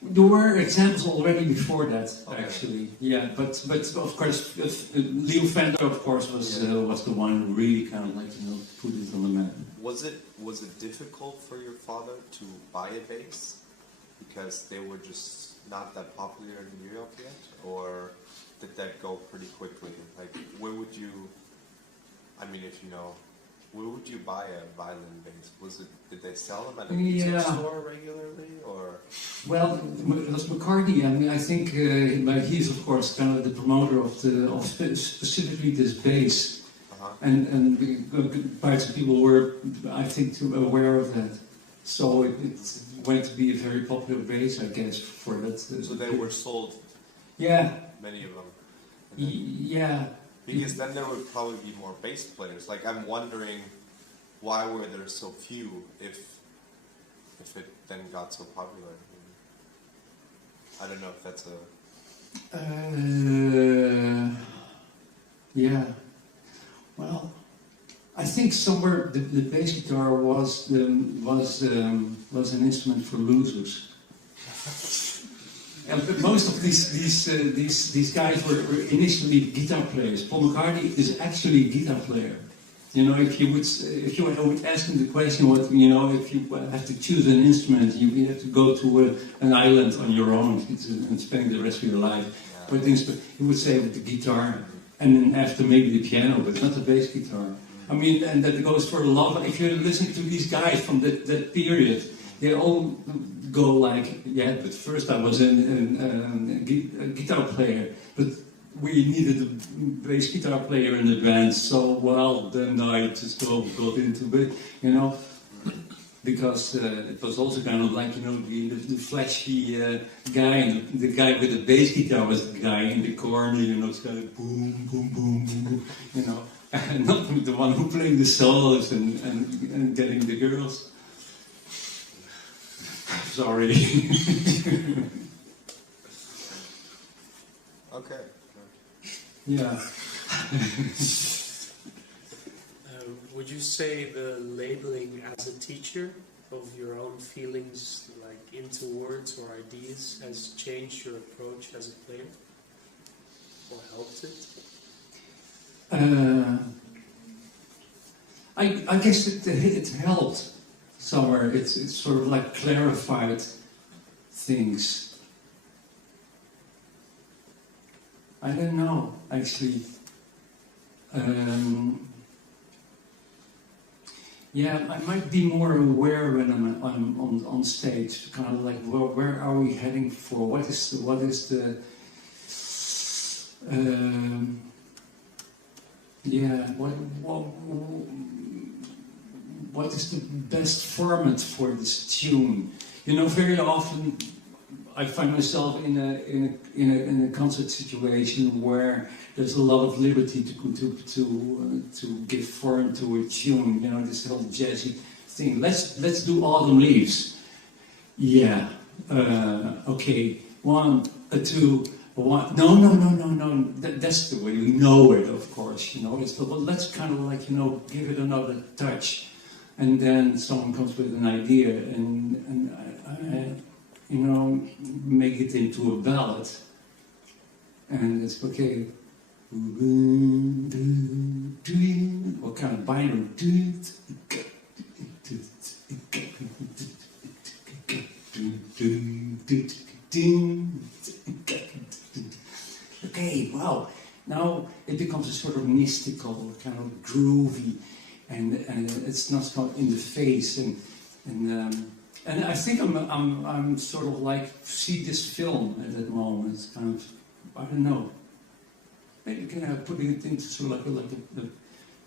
There were examples already before that, okay. Actually. Yeah, but of course, Leo Fender, of course, was the one who really kind of put it on the map. Was it difficult for your father to buy a bass because they were just not that popular in Europe yet, or did that go pretty quickly? Like, where would you? I mean, if you know. Where would you buy a violin bass? Did they sell them at a music store regularly, or? Well, it was McCartney. I mean, I think he's of course kind of the promoter of specifically this bass, and parts of people were, I think, too aware of that. So it went to be a very popular bass, I guess, for that. So they were sold. Yeah. Many of them. Yeah. Because then there would probably be more bass players. Like, I'm wondering, why were there so few if it then got so popular? I don't know if that's a... yeah. Well, I think somewhere the bass guitar was an instrument for losers. But most of these guys were initially guitar players. Paul McCartney is actually a guitar player. If you would ask him the question, if you have to choose an instrument, you have to go to an island on your own and spend the rest of your life. But he would say with the guitar, and then after maybe the piano, but not the bass guitar. I mean, and that goes for a lot of, if you listen to these guys from that period, they all go like, yeah, but first I was a guitar player, but we needed a bass guitar player in the band, so well, then I just got into it, you know, because it was also kind of like, you know, the flashy guy, and the guy with the bass guitar was the guy in the corner, you know, it's kind of boom, boom, boom, boom, boom, you know, and not the one who played the solos and getting the girls. Sorry. Okay. Yeah. Would you say the labeling as a teacher of your own feelings, like into words or ideas, has changed your approach as a player, or helped it? I guess it helped somewhere. It's sort of like clarified things. I don't know, actually. Yeah, I might be more aware when I'm on stage. Kind of like, well, where are we heading for? What is the yeah, what is the best format for this tune? You know, very often I find myself in a concert situation where there's a lot of liberty to give form to a tune. You know, this whole jazzy thing. Let's do Autumn Leaves. Yeah. Okay. 1, 2. No. That's the way you know it, of course. You know, it's but let's kind of like, you know, give it another touch, and then someone comes with an idea and you know, make it into a ballad, and it's okay. What kind of binary? Okay, wow. Now it becomes a sort of mystical, kind of groovy, and it's not in the face, and I think I'm sort of like see this film at that moment. It's kind of, I don't know. Maybe kind of putting it into sort of like a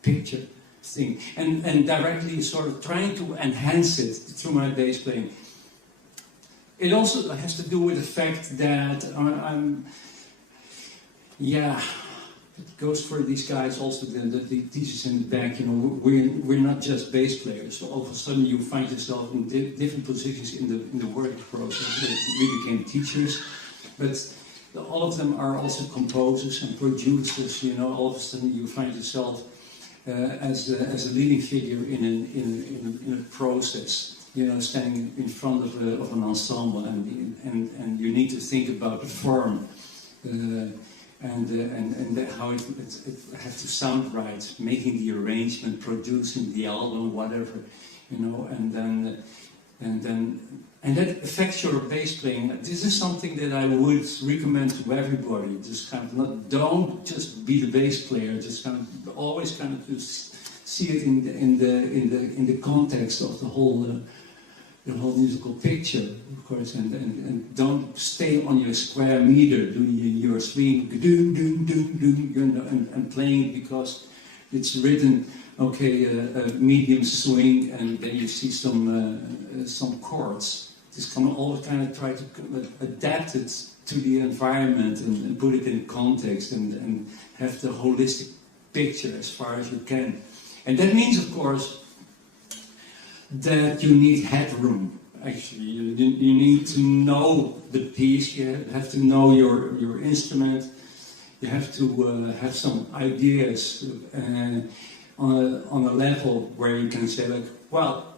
picture thing, and directly sort of trying to enhance it through my bass playing. It also has to do with the fact that yeah, it goes for these guys also, the teachers in the back, you know, we're not just bass players, so all of a sudden you find yourself in different positions in the work process. We became teachers, but all of them are also composers and producers, you know. All of a sudden you find yourself as a leading figure in a process, you know, standing in front of an ensemble, and you need to think about the form, and how it has to sound right, making the arrangement, producing the album, whatever, you know, and that affects your bass playing. This is something that I would recommend to everybody. Just kind of don't just be the bass player. Just kind of always kind of just see it in the context of the whole musical picture, of course, and don't stay on your square meter doing your swing, and playing it because it's written, okay, a medium swing, and then you see some chords. Just always kind of try to adapt it to the environment and put it in context and have the holistic picture as far as you can. And that means, of course, that you need headroom. Actually, you need to know the piece. You have to know your instrument. You have to have some ideas on a level where you can say, like, well,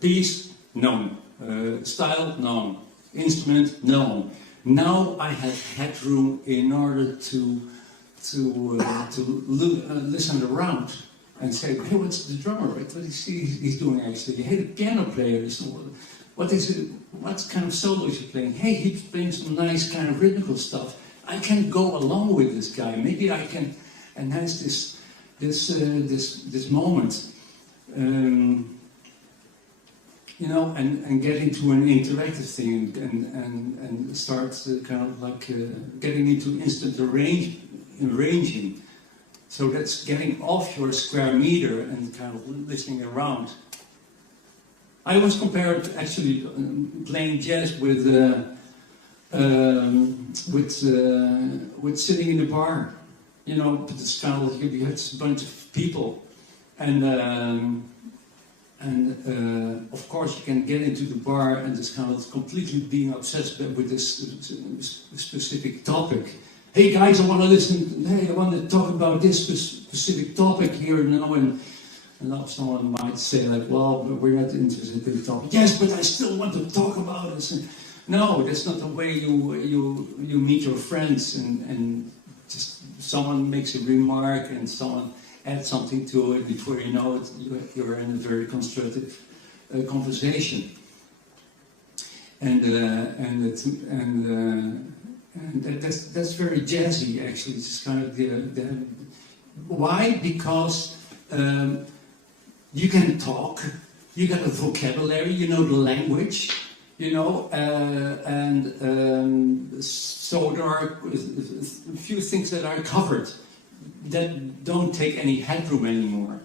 piece known, style known, instrument known. Now I have headroom in order to listen around and say, hey, what's the drummer? What is he's doing actually? Hey, the piano player. So what is it? What kind of solo is he playing? Hey, he's playing some nice kind of rhythmical stuff. I can go along with this guy. Maybe I can enhance this moment. You know, and get into an interactive thing and start kind of like getting into instant arranging. So that's getting off your square meter and kind of listening around. I always compared actually playing jazz with sitting in a bar. You know, it's kind of like you had a bunch of people, and of course you can get into the bar and just kind of completely being obsessed with this specific topic. Hey guys, I want to listen. Hey, I want to talk about this specific topic here, you know, and someone might say like, well, we're not interested in the topic. Yes, but I still want to talk about this. And no, that's not the way you meet your friends, and just someone makes a remark and someone adds something to it. Before you know it, you're in a very constructive conversation. And that's very jazzy, actually. It's kind of why? Because you can talk, you got a vocabulary, you know the language, you know, so there are a few things that are covered that don't take any headroom anymore.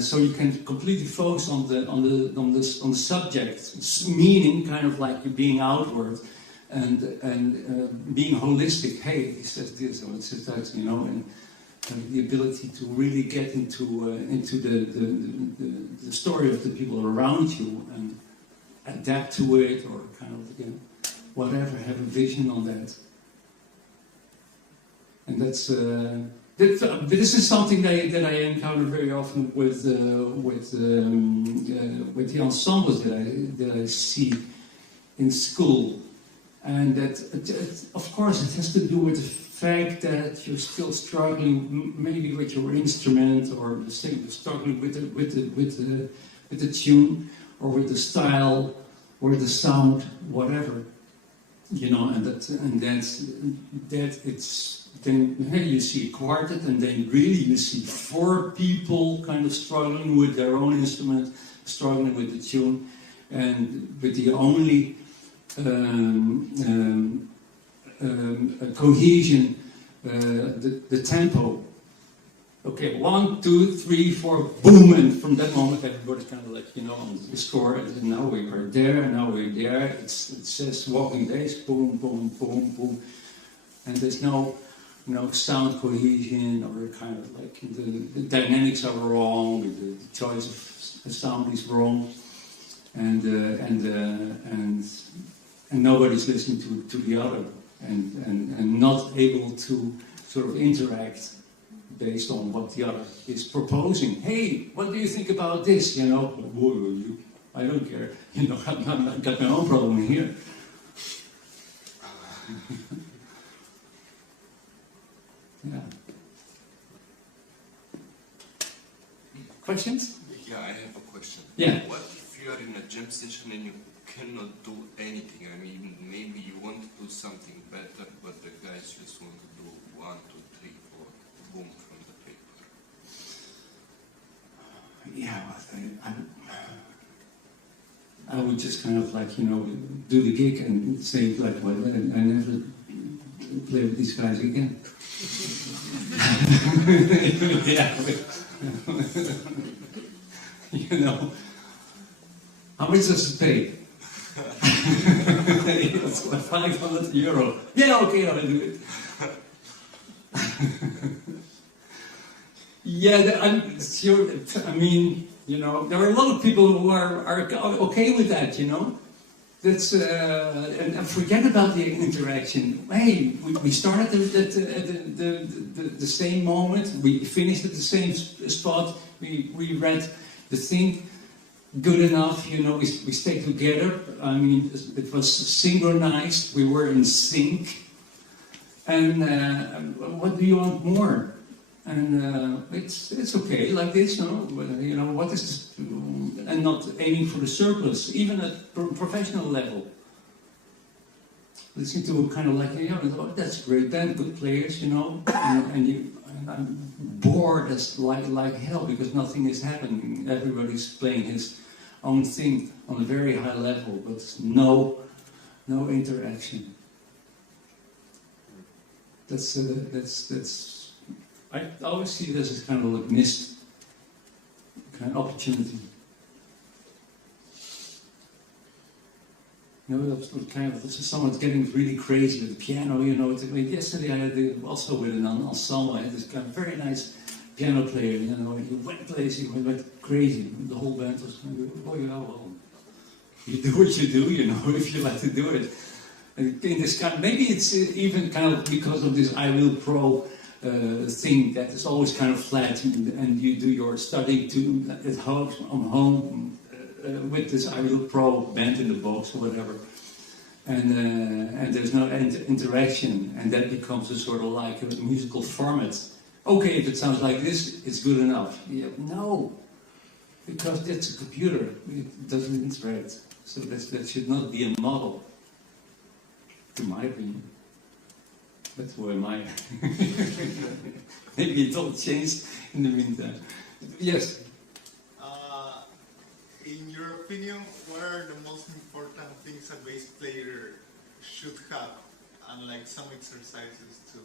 So you can completely focus on the subject, meaning kind of like you being outward and being holistic. Hey, he says this or he says that, you know, and the ability to really get into the story of the people around you and adapt to it, or kind of, you know, whatever, have a vision on that. And that's this is something that I encounter very often with the ensembles that I see in school, and that of course it has to do with the fact that you're still struggling maybe with your instrument, or struggling with the tune, or with the style, or the sound, whatever, you know, and that it's. Then you see a quartet, and then really you see four people kind of struggling with their own instrument, struggling with the tune, and with the only cohesion, the tempo. Okay, 1, 2, 3, 4, boom, and from that moment everybody's kind of like, you know, on the score, and now we are there, and now we're there. It says walking days, boom, boom, boom, boom, and there's no sound cohesion, or kind of like the dynamics are wrong, the choice of the sound is wrong, and nobody's listening to the other, and not able to sort of interact based on what the other is proposing. Hey, what do you think about this? You know, I don't care. You know, I've got my own problem here. Yeah. Questions? Yeah, I have a question. Yeah. What if you are in a jam session and you cannot do anything? I mean, maybe you want to do something better, but the guys just want to do 1, 2, 3, 4, boom from the paper. Yeah, I would just kind of like, you know, do the gig and say like, well, I never play with these guys again. Yeah. You know, how much does it pay? It's like €500. Yeah, okay, I'll do it. Yeah, I'm sure. I mean, you know, there are a lot of people who are okay with that. You know, that's and forget about the interaction. Hey, we started at the same moment. We finished at the same spot. We read the thing good enough. You know, we stayed together. I mean, it was synchronized. We were in sync. And what do you want more? And it's okay like this, no? You know, what is this? And not aiming for the surplus, even at professional level. listening to a kind of like, oh, that's great band, good players, and I'm bored as like hell because nothing is happening. Everybody's playing his own thing on a very high level, but no interaction. That's. I always see this as kind of like missed kind of opportunity. Someone's getting really crazy with the piano, Yesterday I had also with an ensemble, I had this kind of very nice piano player, he went places, he went crazy. The whole band was kind of, oh yeah, well, you do what you do, if you like to do it. And in this kind, maybe it's even kind of because of this I Will Pro thing that is always kind of flat, and you do your study at home, with this I Will Pro band in the box or whatever, and there's no interaction, and that becomes a sort of like a musical format. Okay, if it sounds like this, it's good enough. Yeah, no, because that's a computer. It doesn't interact. So that should not be a model, in my opinion. That's where my maybe it all changed in the meantime. Yes. In your opinion, what are the most important things a bass player should have, and like some exercises to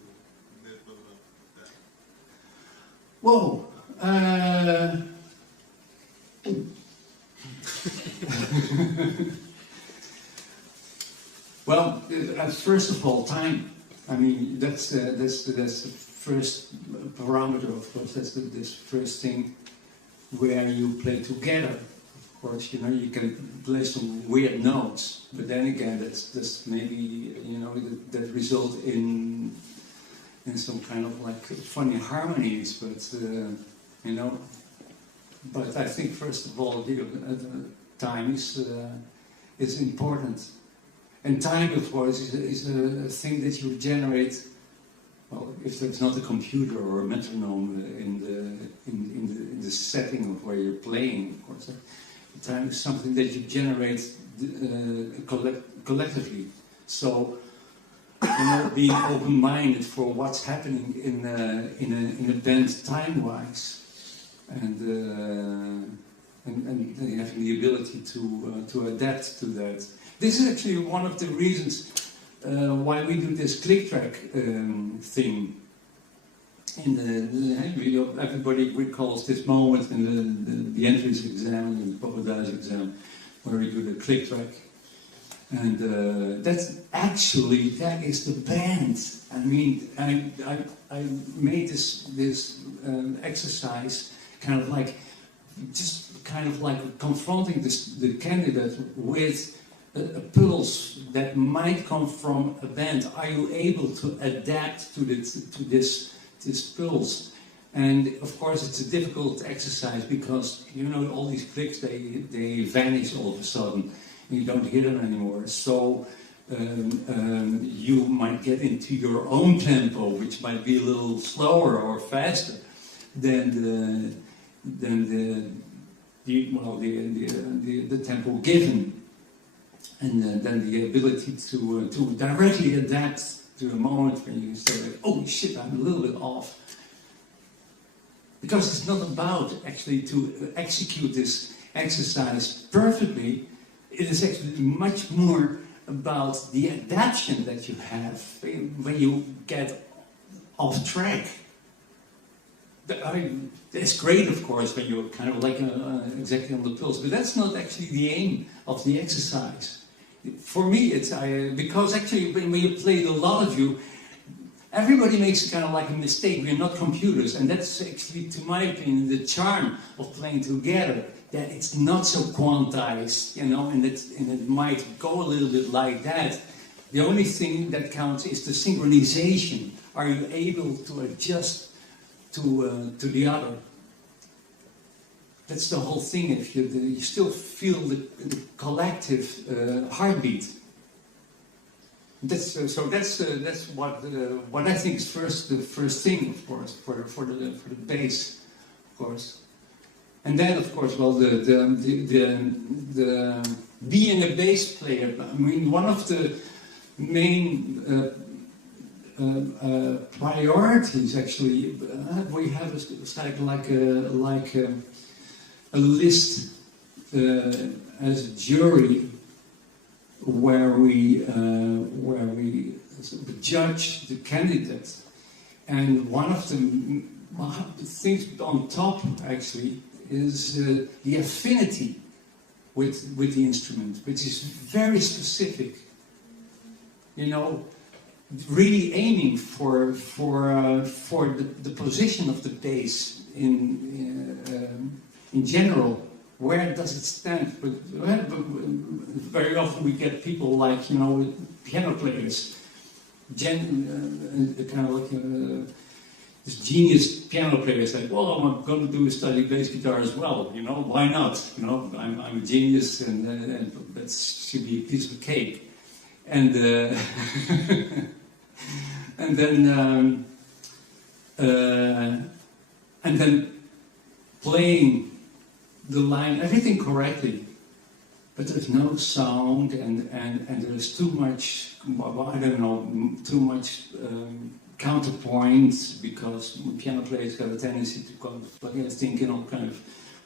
develop that? Whoa. Well, first of all, time. I mean, that's the first parameter, of course. That's this first thing where you play together. Of course, you can play some weird notes, but then again, that's maybe that result in some kind of like funny harmonies. But but I think first of all, time is important, and time, of course, is a thing that you generate. Well, if there's not a computer or a metronome in the setting of where you're playing, of course. Time is something that you generate collectively. So, being open-minded for what's happening in a band time-wise, and having the ability to adapt to that. This is actually one of the reasons why we do this click track thing. Everybody recalls this moment in the entrance exam, in the Papadaz exam, where we do the click track. And that is the band. I mean, I made this exercise kind of like confronting the candidate with a pulse that might come from a band. Are you able to adapt to this pulse? And of course it's a difficult exercise because all these clicks they vanish all of a sudden and you don't hear them anymore. So you might get into your own tempo, which might be a little slower or faster than the tempo given, and then the ability to directly adapt to a moment when you say, like, oh shit, I'm a little bit off. Because it's not about actually to execute this exercise perfectly, it is actually much more about the adaptation that you have when you get off track. It's great, of course, when you're kind of like exactly on the pulse, but that's not actually the aim of the exercise. For me, it's because actually when you play a lot of you, everybody makes kind of like a mistake. We're not computers, and that's actually, to my opinion, the charm of playing together. That it's not so quantized, and it might go a little bit like that. The only thing that counts is the synchronization. Are you able to adjust to the other? That's the whole thing. If you still feel the collective heartbeat. That's what I think is the first thing, of course, for the bass, of course. And then, of course, well, the being a bass player. I mean, one of the main priorities actually. We have a list as a jury where we judge the candidate, and one of the things on top actually is the affinity with the instrument, which is very specific. You know, really aiming for the position of the bass in general. Where does it stand? But very often we get people like, you know, piano players, kind of like this genius piano player said, well, I'm going to study bass guitar as well. You know, why not? You know, I'm a genius, and that should be a piece of cake. And and then playing the line, everything correctly, but there's no sound, and there's too much, I don't know, too much counterpoint, because piano players have a tendency to think in all kind of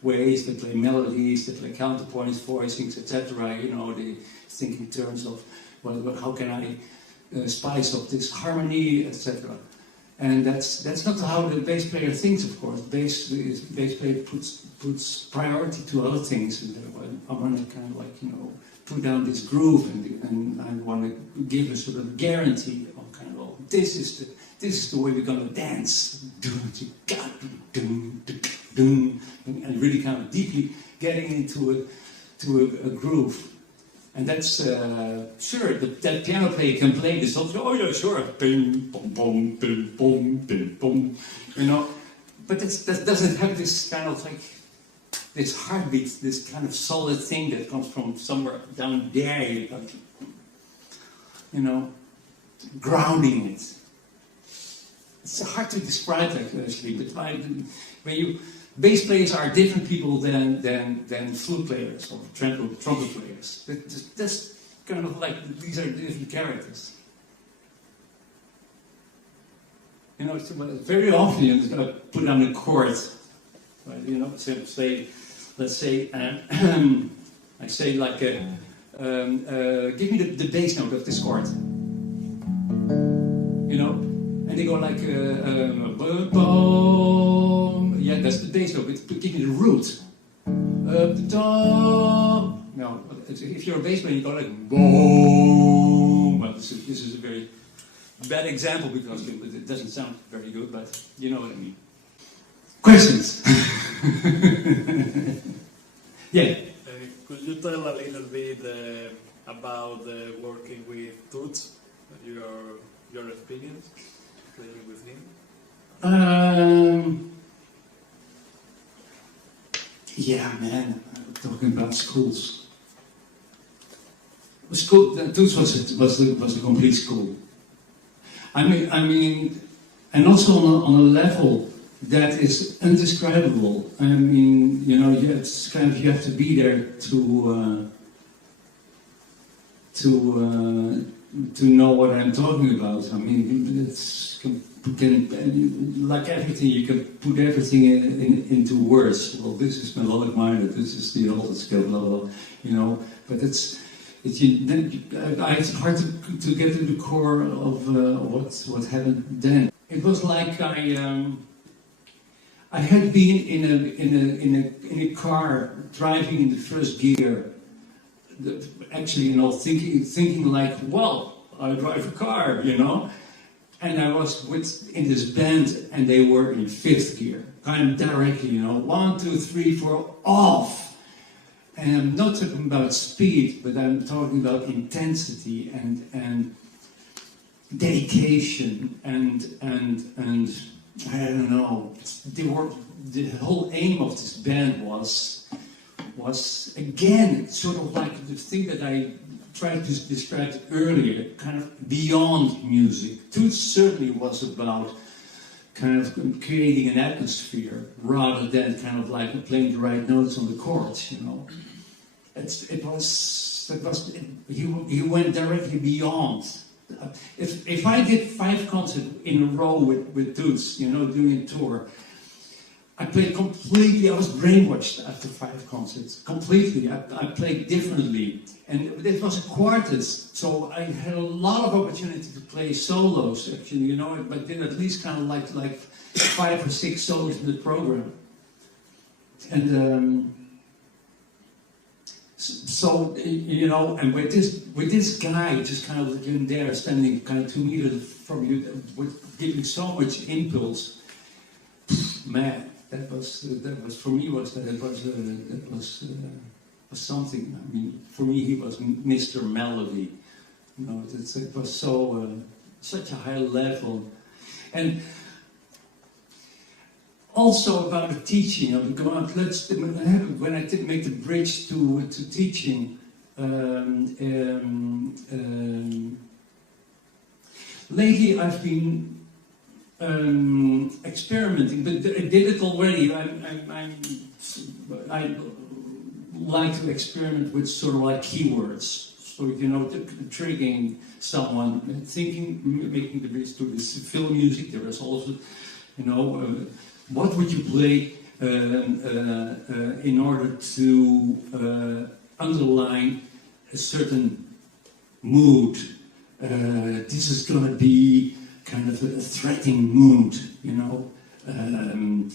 ways. They play melodies, they play counterpoints, voicings, etc. You know, they think in terms of, well, how can I spice up this harmony, etc. And that's not how the bass player thinks, of course. Bass player puts priority to other things. And I want to kind of like, you know, put down this groove, and I want to give a sort of guarantee of kind of, oh, this is the way we're going to dance. And really kind of deeply getting into a groove. And that's, sure, that piano player can play this also, oh yeah, sure, bing, boom, boom, bing, boom, bing, boom, you know, but that doesn't have this kind of like, this heartbeat, this kind of solid thing that comes from somewhere down there, you know, grounding it. It's hard to describe actually, but bass players are different people than flute players or trumpet players. That's kind of like, these are different characters. You know, very often you're going to put down a chord. Right? You know, let's say, I say like, give me the bass note of this chord. You know, and they go like, yeah, that's the bass note, but give me the root. No, if you're a bass player, you go like boom. Well, this is a very bad example because it doesn't sound very good, but you know what I mean. Questions? Yeah. Could you tell a little bit about working with Toots, your experience playing with him? Yeah, man. Talking about schools. Toots was a complete school. I mean, and also on a level that is indescribable. I mean, you know, you have to be there to know what I'm talking about. I mean, like everything, you can put everything into words. Well, this is melodic minor, this is the alto scale, blah, blah, blah, you know. But it's hard to get to the core of what happened then. It was like I had been in a car driving in the first gear. Actually, you know, thinking like, well, I drive a car, you know. And I was in this band, and they were in fifth gear, kind of directly, you know, 1, 2, 3, 4, off. And I'm not talking about speed, but I'm talking about intensity and dedication and I don't know. The whole aim of this band was again sort of like the thing that I tried to describe earlier, kind of beyond music. Toots certainly was about kind of creating an atmosphere rather than kind of like playing the right notes on the chords, you know. He went directly beyond if I did 5 concerts in a row with Toots, you know, doing a tour, I played completely, I was brainwashed after 5 concerts, completely. I played differently. And it was a quartet, so I had a lot of opportunity to play solos, actually, you know, but did at least kind of like 5 or 6 solos in the program. And so, you know, and with this guy just kind of in there, standing kind of 2 meters from you, with giving so much impulse, man. That was for me was something. I mean, for me he was Mr. Melody. You know, it was so such a high level, and also about the teaching. I mean, when I did make the bridge to teaching. Lately, I've been experimenting, but I did it already. I like to experiment with sort of like keywords. So, you know, triggering someone, making the bridge to this film music. There is also, you know, what would you play in order to underline a certain mood? This is going to be kind of a threatening mood, you know, and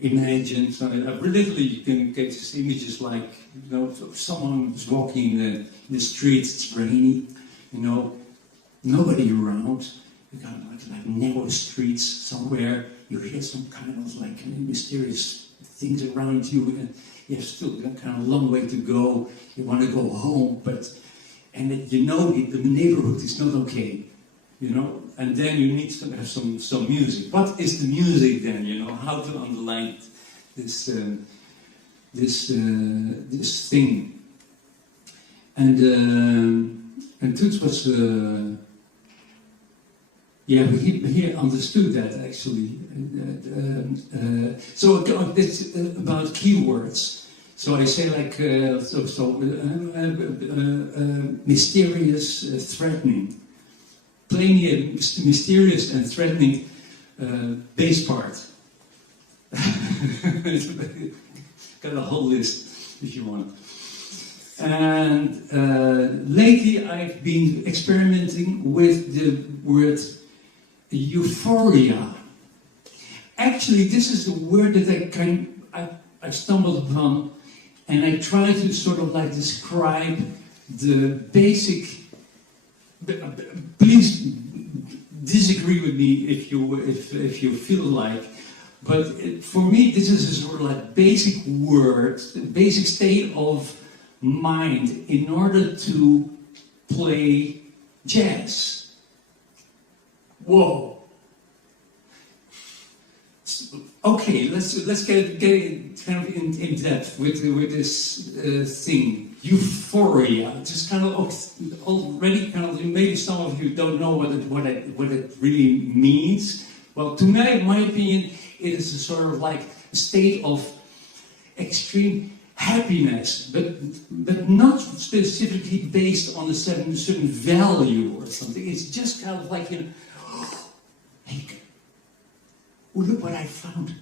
imagine. So literally, you can get these images like, you know, someone who's walking in the streets. It's rainy, you know, nobody around. You got like narrow streets somewhere. You hear some kind of like mysterious things around you, and you have still got kind of a long way to go. You want to go home, and you know the neighborhood is not okay. You know, and then you need to have some music. What is the music then? You know, how to underline this this thing. And Toots was he understood that actually. So it's about keywords. So I say like mysterious, threatening. Playing a mysterious and threatening bass part. Got a whole list if you want. And lately I've been experimenting with the word euphoria. Actually, this is a word that I stumbled upon, and I try to sort of like describe the basic. Please disagree with me if you feel like, but for me this is a sort of like basic word, basic state of mind in order to play jazz. Whoa. Okay, let's get kind of in depth with this thing. Euphoria, just kind of already kind of maybe some of you don't know what it really means. Well, to me, in my opinion, it is a sort of like a state of extreme happiness, but not specifically based on a certain value or something. It's just kind of like, you know, hey, oh, look what I found.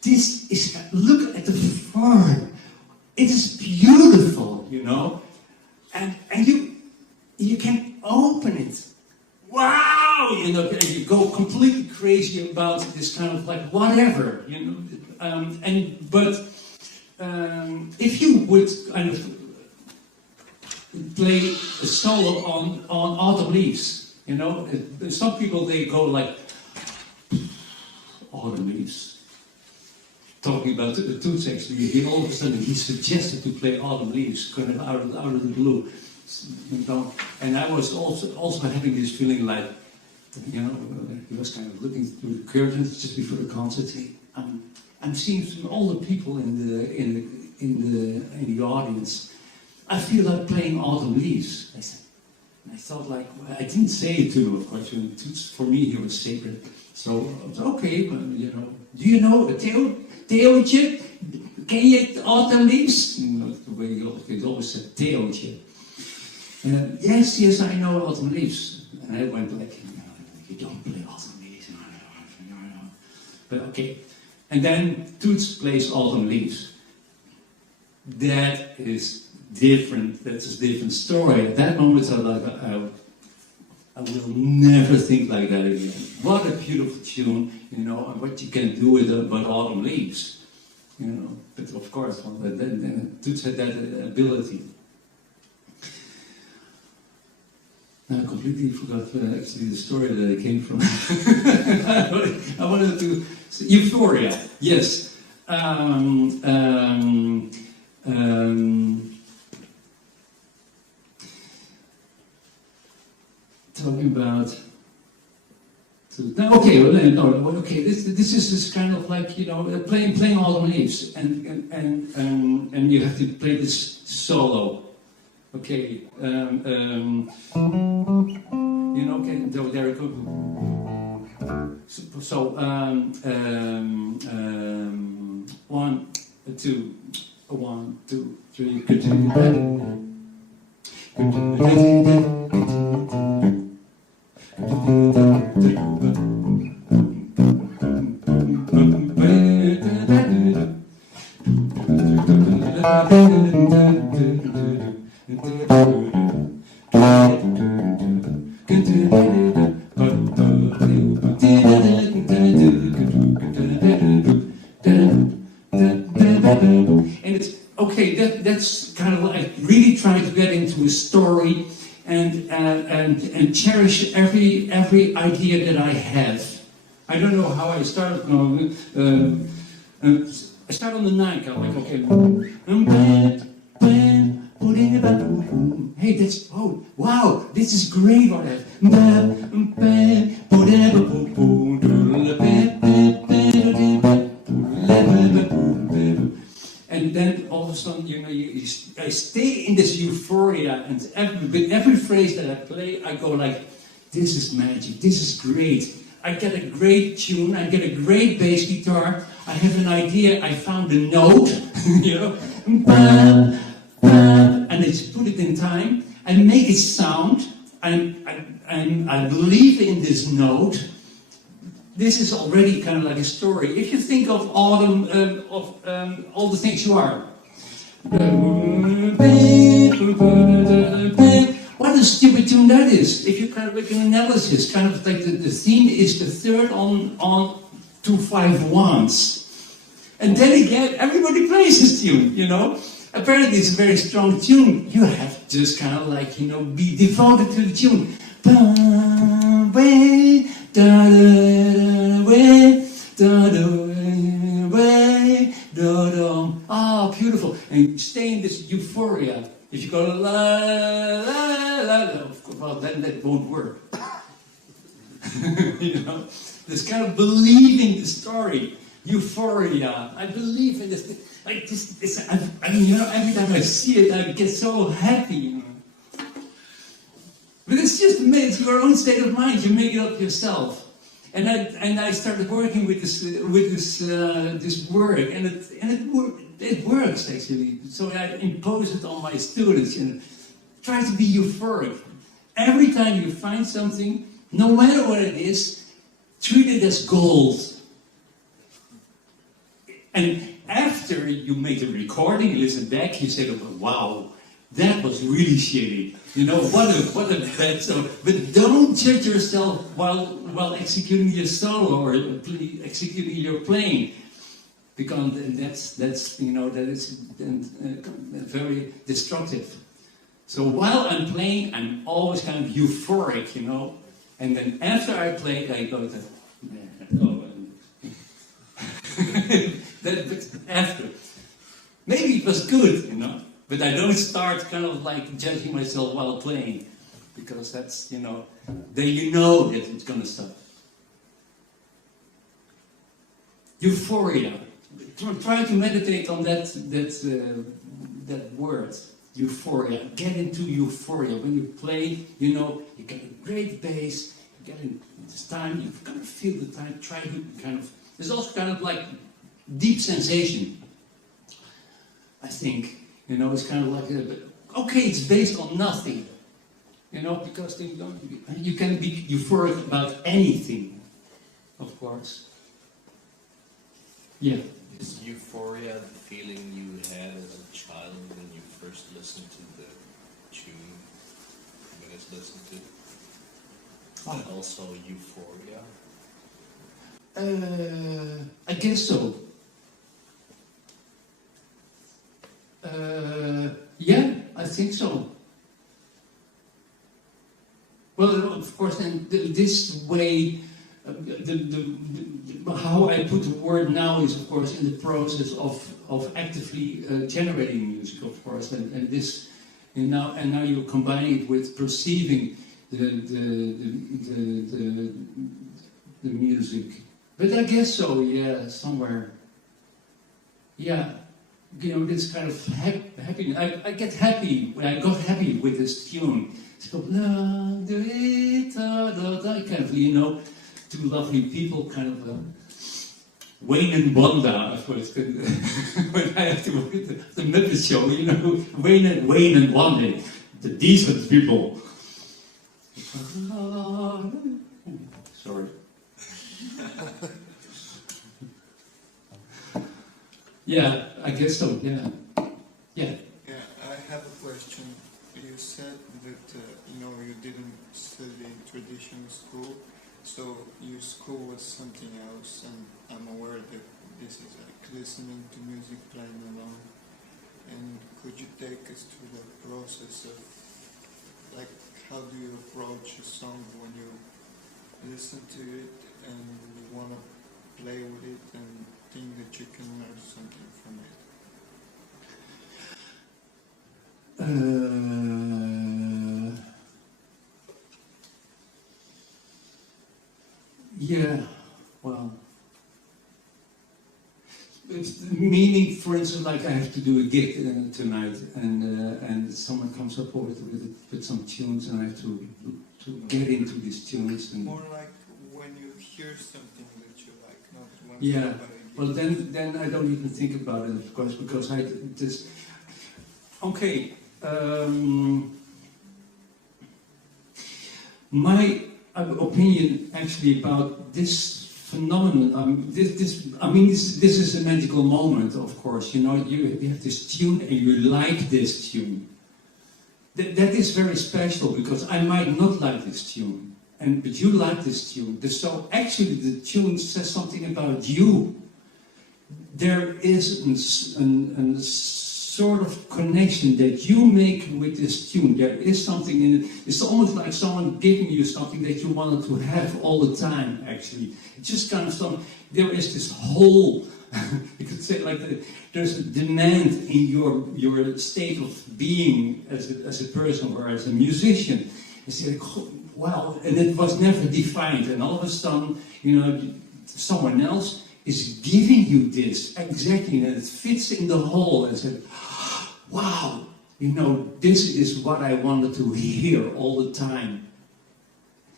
This is, look at the farm. It is beautiful, you know, and you can open it. Wow, you know, and you go completely crazy about this kind of like whatever, you know, but if you would kind of play a solo on Autumn Leaves, you know, some people they go like Autumn Leaves. Talking about the Toots, actually, he all of a sudden he suggested to play Autumn Leaves, kind of out of the blue. And I was also having this feeling like, you know, he was kind of looking through the curtains just before the concert. I'm seeing all the people in the audience. I feel like playing Autumn Leaves. I thought like, well, I didn't say it to him, of course. Toots, for me, he was sacred. So okay, but, you know, do you know Theootje? Ken je Autumn Leaves? You know, the way he always said Theootje. Yes, yes, I know Autumn Leaves. And I went like, you don't play Autumn Leaves. But okay. And then Toots plays Autumn Leaves. That is different. That's a different story. At that moment, I was like, I will never think like that again. What a beautiful tune, you know, and what you can do with Autumn Leaves, you know. But of course, well, then Toots had that ability. I completely forgot actually the story that it came from. I wanted to... Euphoria, yes. Talking about... okay. This is this kind of like, you know, playing Autumn Leaves, and you have to play this solo. Okay, you know, okay, there we go. So, 1, 2, 1, 2, 3, continue. And it's okay. That's kind of like really trying to get into a story and cherish every idea that I have. I don't know how I started. I start on the 9 count. Like okay. Hey, that's wow! This is great. What I and then all of a sudden, you know, I stay in this euphoria, and with every phrase that I play, I go like, "This is magic. This is great." I get a great tune. I get a great bass guitar. I have an idea. I found a note, you know, and it's put it in time. I make it sound. I believe in this note. This is already kind of like a story. If you think of autumn, all the things you are. What a stupid tune that is. If you kind of make an analysis, kind of like the theme is the third on 2 5 1s. And then again, everybody plays this tune, you know. Apparently it's a very strong tune. You have to just kind of like, you know, be devoted to the tune. Ah, beautiful. And stay in this euphoria. If you go la la la la, well then that won't work. You know, this kind of believing the story, euphoria. I believe in this. Like this, I mean, you know, every time I see it, I get so happy. You know? But it's just it's your own state of mind. You make it up yourself. And I started working with this work, and it works actually. So I impose it on my students and try to be euphoric. Every time you find something, no matter what it is, treat it as gold. And after you make the recording, listen back, you say, "Wow, that was really shitty. You know, what a bad song." But don't judge yourself while executing your solo or executing your playing, because that's you know, that is very destructive. So while I'm playing, I'm always kind of euphoric, you know, and then after I play, I go to but after, maybe it was good, you know. But I don't start kind of like judging myself while playing, because that's, you know, then you know that it's gonna stop. Euphoria. Try to meditate on that word, euphoria. Get into euphoria. When you play, you know, you get a great bass. You get in this time. You've got to feel the time. Try to kind of. There's also kind of like deep sensation. I think. You know, it's kind of like, okay, it's based on nothing. You know, because you can be euphoric about anything, of course. Yeah. Is euphoria the feeling you had as a child when you first listened to the tune? When it's listened to? And also euphoria? I guess so. Yeah, I think so. Well, of course, in this way, how I put the word now is, of course, in the process of actively generating music, of course, and this, and now you combine it with perceiving the music. But I guess so, yeah, somewhere. Yeah. You know, this kind of happiness. I get happy when I got happy with this tune. It's called la da da da. Kind of, you know, two lovely people, kind of Wayne and Wanda. When I have to work at the Muppet Show, you know, Wayne and Wanda, the decent people. Sorry. Yeah, I guess so, yeah. Yeah. Yeah, I have a question. You said that, you didn't study in traditional school, so your school was something else, and I'm aware that this is like listening to music playing along. And could you take us through the process of, like, how do you approach a song when you listen to it and you want to play with it and think that you can learn something from it? Yeah, well, it's meaning, for instance, like I have to do a gig tonight, and someone comes up with some tunes, and I have to get into these tunes. And more like when you hear something that you like, not when yeah. somebody Well, then I don't even think about it, of course, because I just... Okay. My opinion, actually, about this phenomenon, this is a magical moment, of course. You know, you have this tune and you like this tune. That is very special, because I might not like this tune, but you like this tune. So actually, the tune says something about you. There is a sort of connection that you make with this tune. There is something in it. It's almost like someone giving you something that you wanted to have all the time, actually. It's just kind of there is this whole, you could say, like, there's a demand in your state of being as a person or as a musician. It's like, wow, and it was never defined. And all of a sudden, you know, someone else is giving you this, exactly, and it fits in the whole, and said, wow, you know, this is what I wanted to hear all the time.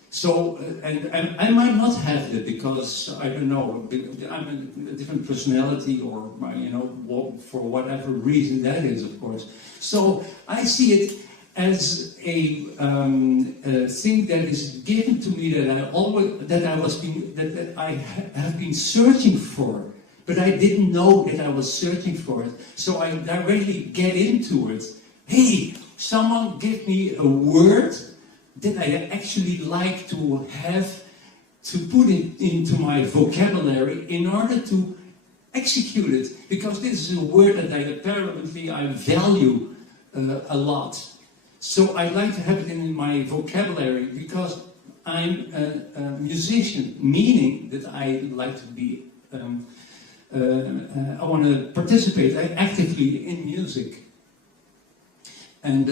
So, and I might not have it, because, I don't know, I'm a different personality, or, you know, for whatever reason that is, of course. So, I see it as a thing that is given to me that I have been searching for, but I didn't know that I was searching for it. So I directly get into it. Hey, someone give me a word that I actually like to have, to put it into my vocabulary in order to execute it, because this is a word that I value a lot. So I like to have it in my vocabulary, because I'm a musician, meaning that I like to be, I want to participate actively in music. And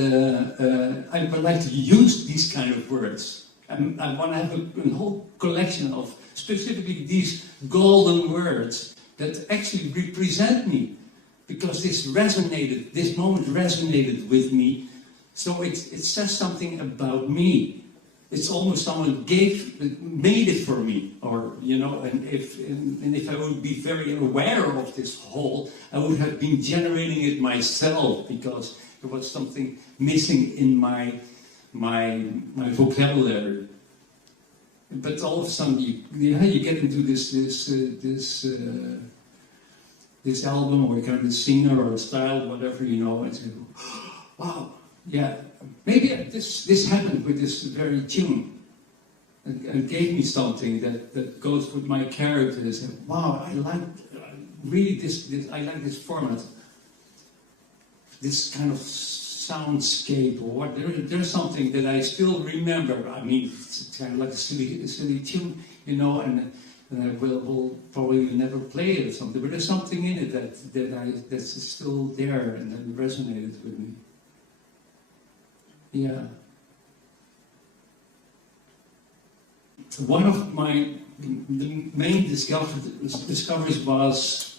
I would like to use these kind of words. I want to have a whole collection of specifically these golden words that actually represent me, because this moment resonated with me. So it says something about me. It's almost someone made it for me, or, you know, and if I would be very aware of this whole, I would have been generating it myself, because there was something missing in my my vocabulary. But all of a sudden, you get into this album, or kind of a singer or a style, whatever, you know, and say, wow, yeah, maybe this happened with this very tune. And gave me something that goes with my characters. And wow, I like really this. I like this format, this kind of soundscape or what. There's something that I still remember. I mean, it's kind of like a silly tune, you know, and I will probably never play it or something. But there's something in it that's still there and that resonated with me. Yeah. One of the main discoveries was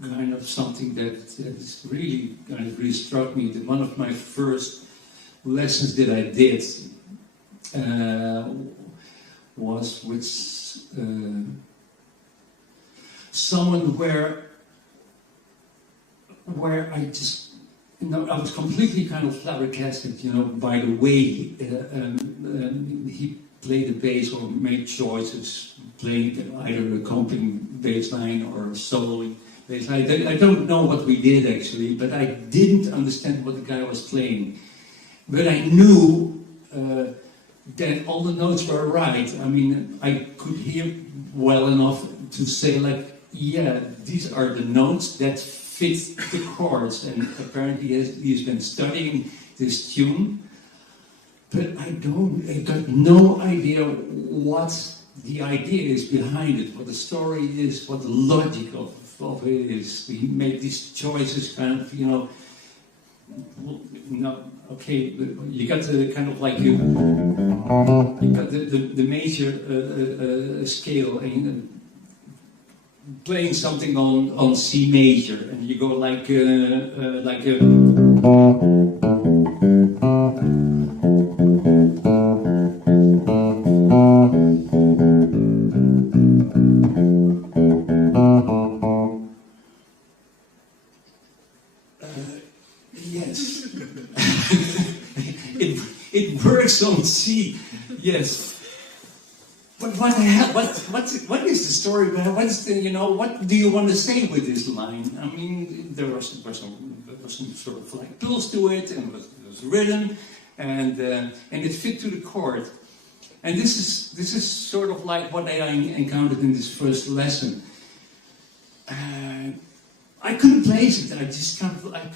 kind of something that really kind of really struck me. That one of my first lessons that I did was with someone where I just. No, I was completely kind of flabbergasted, you know, by the way he played the bass or made choices, playing either a accompanying bass line or a soloing bass line. I don't know what we did actually, but I didn't understand what the guy was playing. But I knew that all the notes were right. I mean, I could hear well enough to say, like, yeah, these are the notes that fit the chords, and apparently he's been studying this tune, but I got no idea what the idea is behind it, what the story is, what the logic of it is. He made these choices kind of, you know, okay, you got the kind of like you got the major scale, and playing something on C major, and you go like a yes. it works on C, yes. But what the hell? What is the story? What is the, you know? What do you want to say with this line? I mean, there was some sort of like pulse to it, and it was rhythm, and it fit to the chord. And this is sort of like what I encountered in this first lesson. I couldn't place it. I just kind of like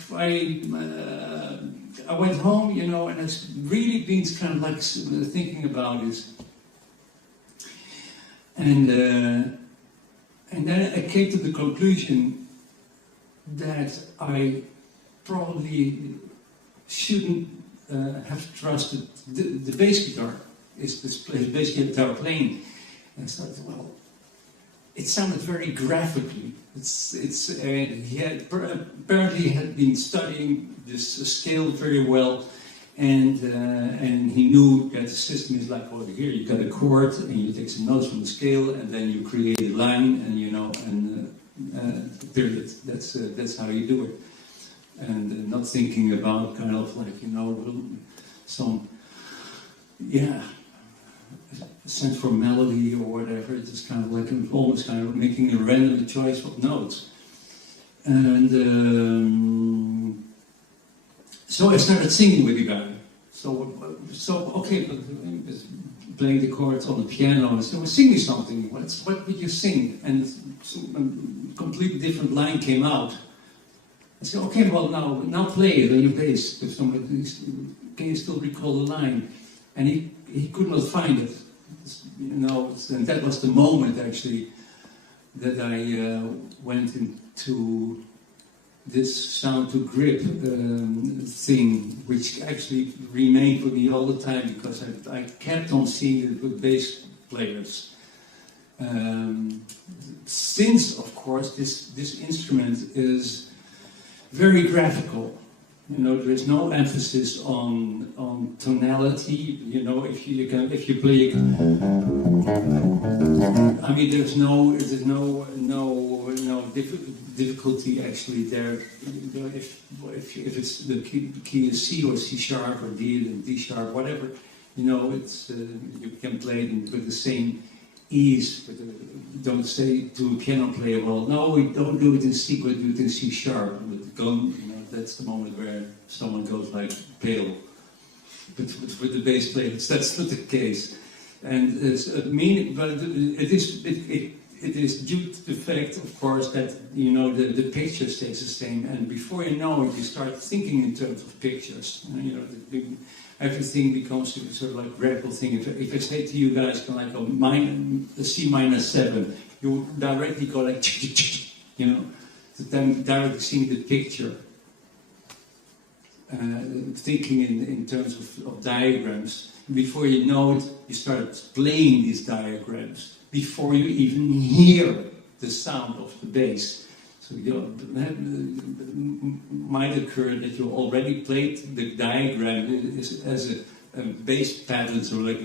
I went home, you know, and I've really been kind of like thinking about this. And then I came to the conclusion that I probably shouldn't have trusted the bass guitar. Is this bass guitar playing? And I thought, well, it sounded very graphically. He had apparently had been studying this scale very well. And he knew that the system is like over here. You got a chord, and you take some notes from the scale, and then you create a line, and you know, and period. That's how you do it. And not thinking about kind of like, you know, some sense for melody or whatever. It's just kind of like almost kind of making a random choice of notes. And so I started singing with the guy. So okay, but playing the chords on the piano. So sing me something. What would you sing? And a completely different line came out. I said, okay, well now play it on your bass. If somebody, can you still recall the line? And he could not find it. You know, and that was the moment actually that I went into this sound to grip thing, which actually remained with me all the time, because I kept on seeing it with bass players. Since, of course, this instrument is very graphical. You know, there is no emphasis on tonality. You know, if you play, I mean, there's no difficulty actually there. You know, if it's the key is C or C sharp or D and D sharp, whatever, you know, it's you can play it with the same ease. But don't say to a piano player, well, no, we don't do it in C, but do it in C sharp. With the gun, you know, that's the moment where someone goes like pale. But with the bass player, that's not the case. And it's but it is due to the fact, of course, that you know the picture stays the same, and before you know it, you start thinking in terms of pictures. You know, everything becomes a sort of like radical thing. If I say to you guys, like a C minus 7, you directly go like, you know, then directly seeing the picture. Thinking in terms of diagrams. Before you know it, you start playing these diagrams before you even hear the sound of the bass. So that might occur that you already played the diagram as a bass pattern, so like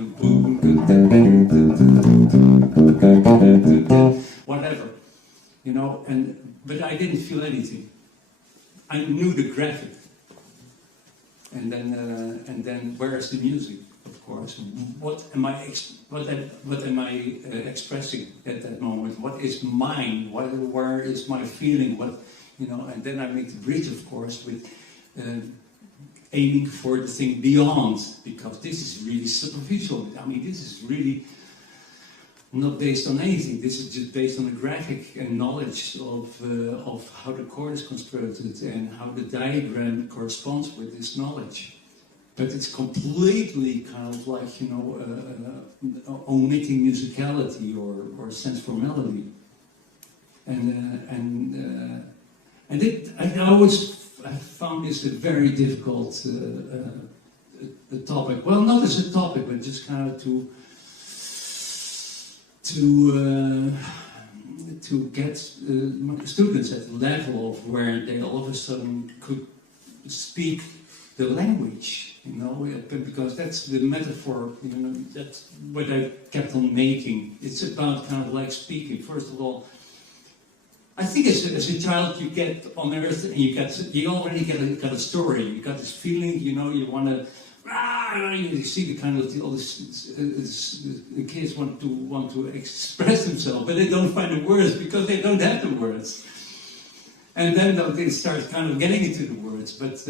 whatever, you know. But I didn't feel anything. I knew the graphic. And then where is the music? Of course, what am I expressing at that moment? What is mine? Where is my feeling? What, you know? And then I make the bridge, of course, with aiming for the thing beyond, because this is really superficial. I mean, this is really not based on anything. This is just based on a graphic and knowledge of how the chord is constructed and how the diagram corresponds with this knowledge. But it's completely kind of like, you know, omitting musicality or sense for melody. And I always found this a very difficult topic. Well, not as a topic, but just kind of to get students at the level of where they all of a sudden could speak the language, you know, because that's the metaphor, you know, that's what I kept on making. It's about kind of like speaking. First of all, I think as a child you get on earth and you already got a story, you got this feeling, you know, you want to. You see the kind of all the kids want to express themselves, but they don't find the words because they don't have the words. And then they start kind of getting into the words, but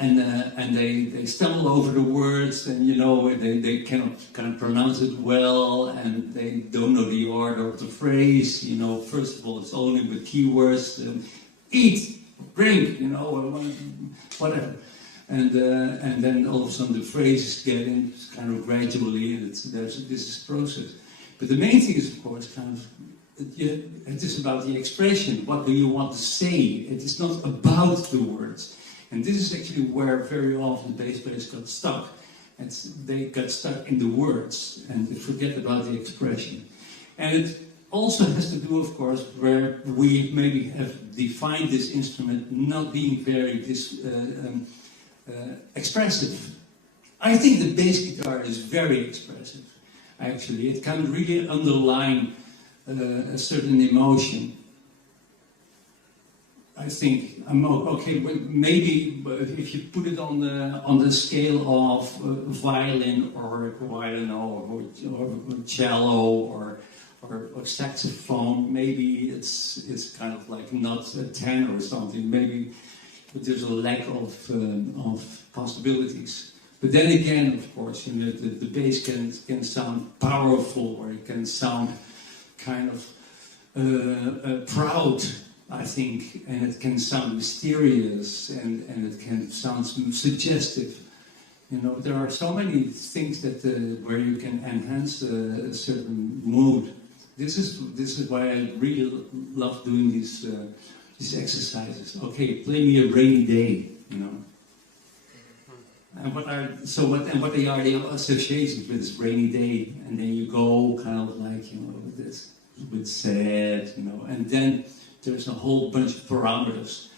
and they stumble over the words, and you know they cannot kind of pronounce it well, and they don't know the order of the phrase. You know, first of all, it's only with keywords: eat, drink, you know, whatever. And then all of a sudden the phrases get in kind of gradually, and this is process. But the main thing is, of course, kind of it is about the expression. What do you want to say? It is not about the words. And this is actually where very often bass players got stuck. They got stuck in the words and they forget about the expression. And it also has to do, of course, where we maybe have defined this instrument not being very expressive. I think the bass guitar is very expressive, actually. It can really underline a certain emotion. I think I'm okay, but maybe if you put it on the scale of violin or cello or saxophone, maybe it's kind of like not a 10 or something. Maybe there's a lack of possibilities. But then again, of course, you know, the bass can sound powerful, or it can sound kind of proud, I think, and it can sound mysterious, and it can sound suggestive. You know, there are so many things that where you can enhance a certain mood. This is why I really love doing these exercises. Okay, play me a rainy day, you know. And what are the associations with this rainy day? And then you go kind of like, you know, this a bit sad, you know, and then there's a whole bunch of parameters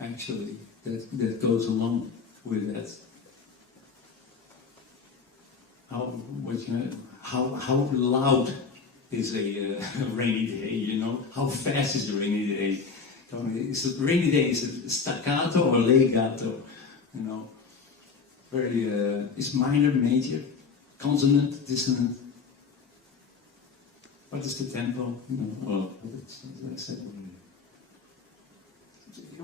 actually that goes along with that. How loud is a rainy day, you know? How fast is a rainy day? Is a rainy day, is it staccato or legato? You know? Very, is minor, major, consonant, dissonant? What is the tempo? You know, well, that's I said.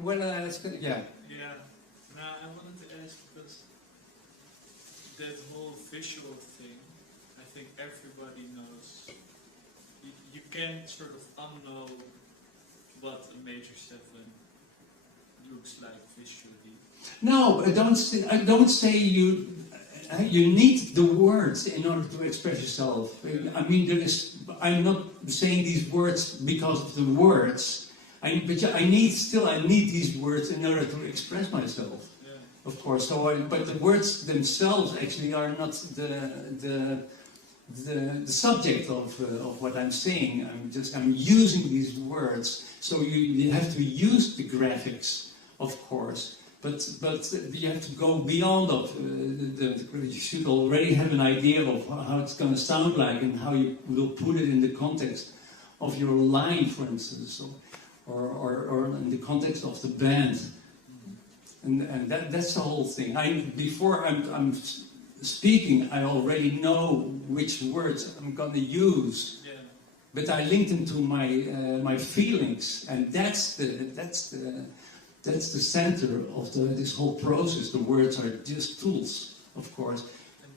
Well, yeah. Yeah. Now I wanted to ask because that whole visual thing, I think everybody knows. You can't sort of unknow what a major 7 looks like visually. No, I don't say you need the words in order to express yourself. I mean, I'm not saying these words because of the words. But I need these words in order to express myself. Yeah. Of course. But the words themselves actually are not the subject of what I'm saying. I'm using these words. So you have to use the graphics, of course. But you have to go beyond of you should already have an idea of how it's going to sound like and how you will put it in the context of your line, for instance, or in the context of the band, and that's the whole thing. Before I'm speaking, I already know which words I'm going to use, Yeah. but I link them to my feelings, and that's the center of this whole process. The words are just tools, of course.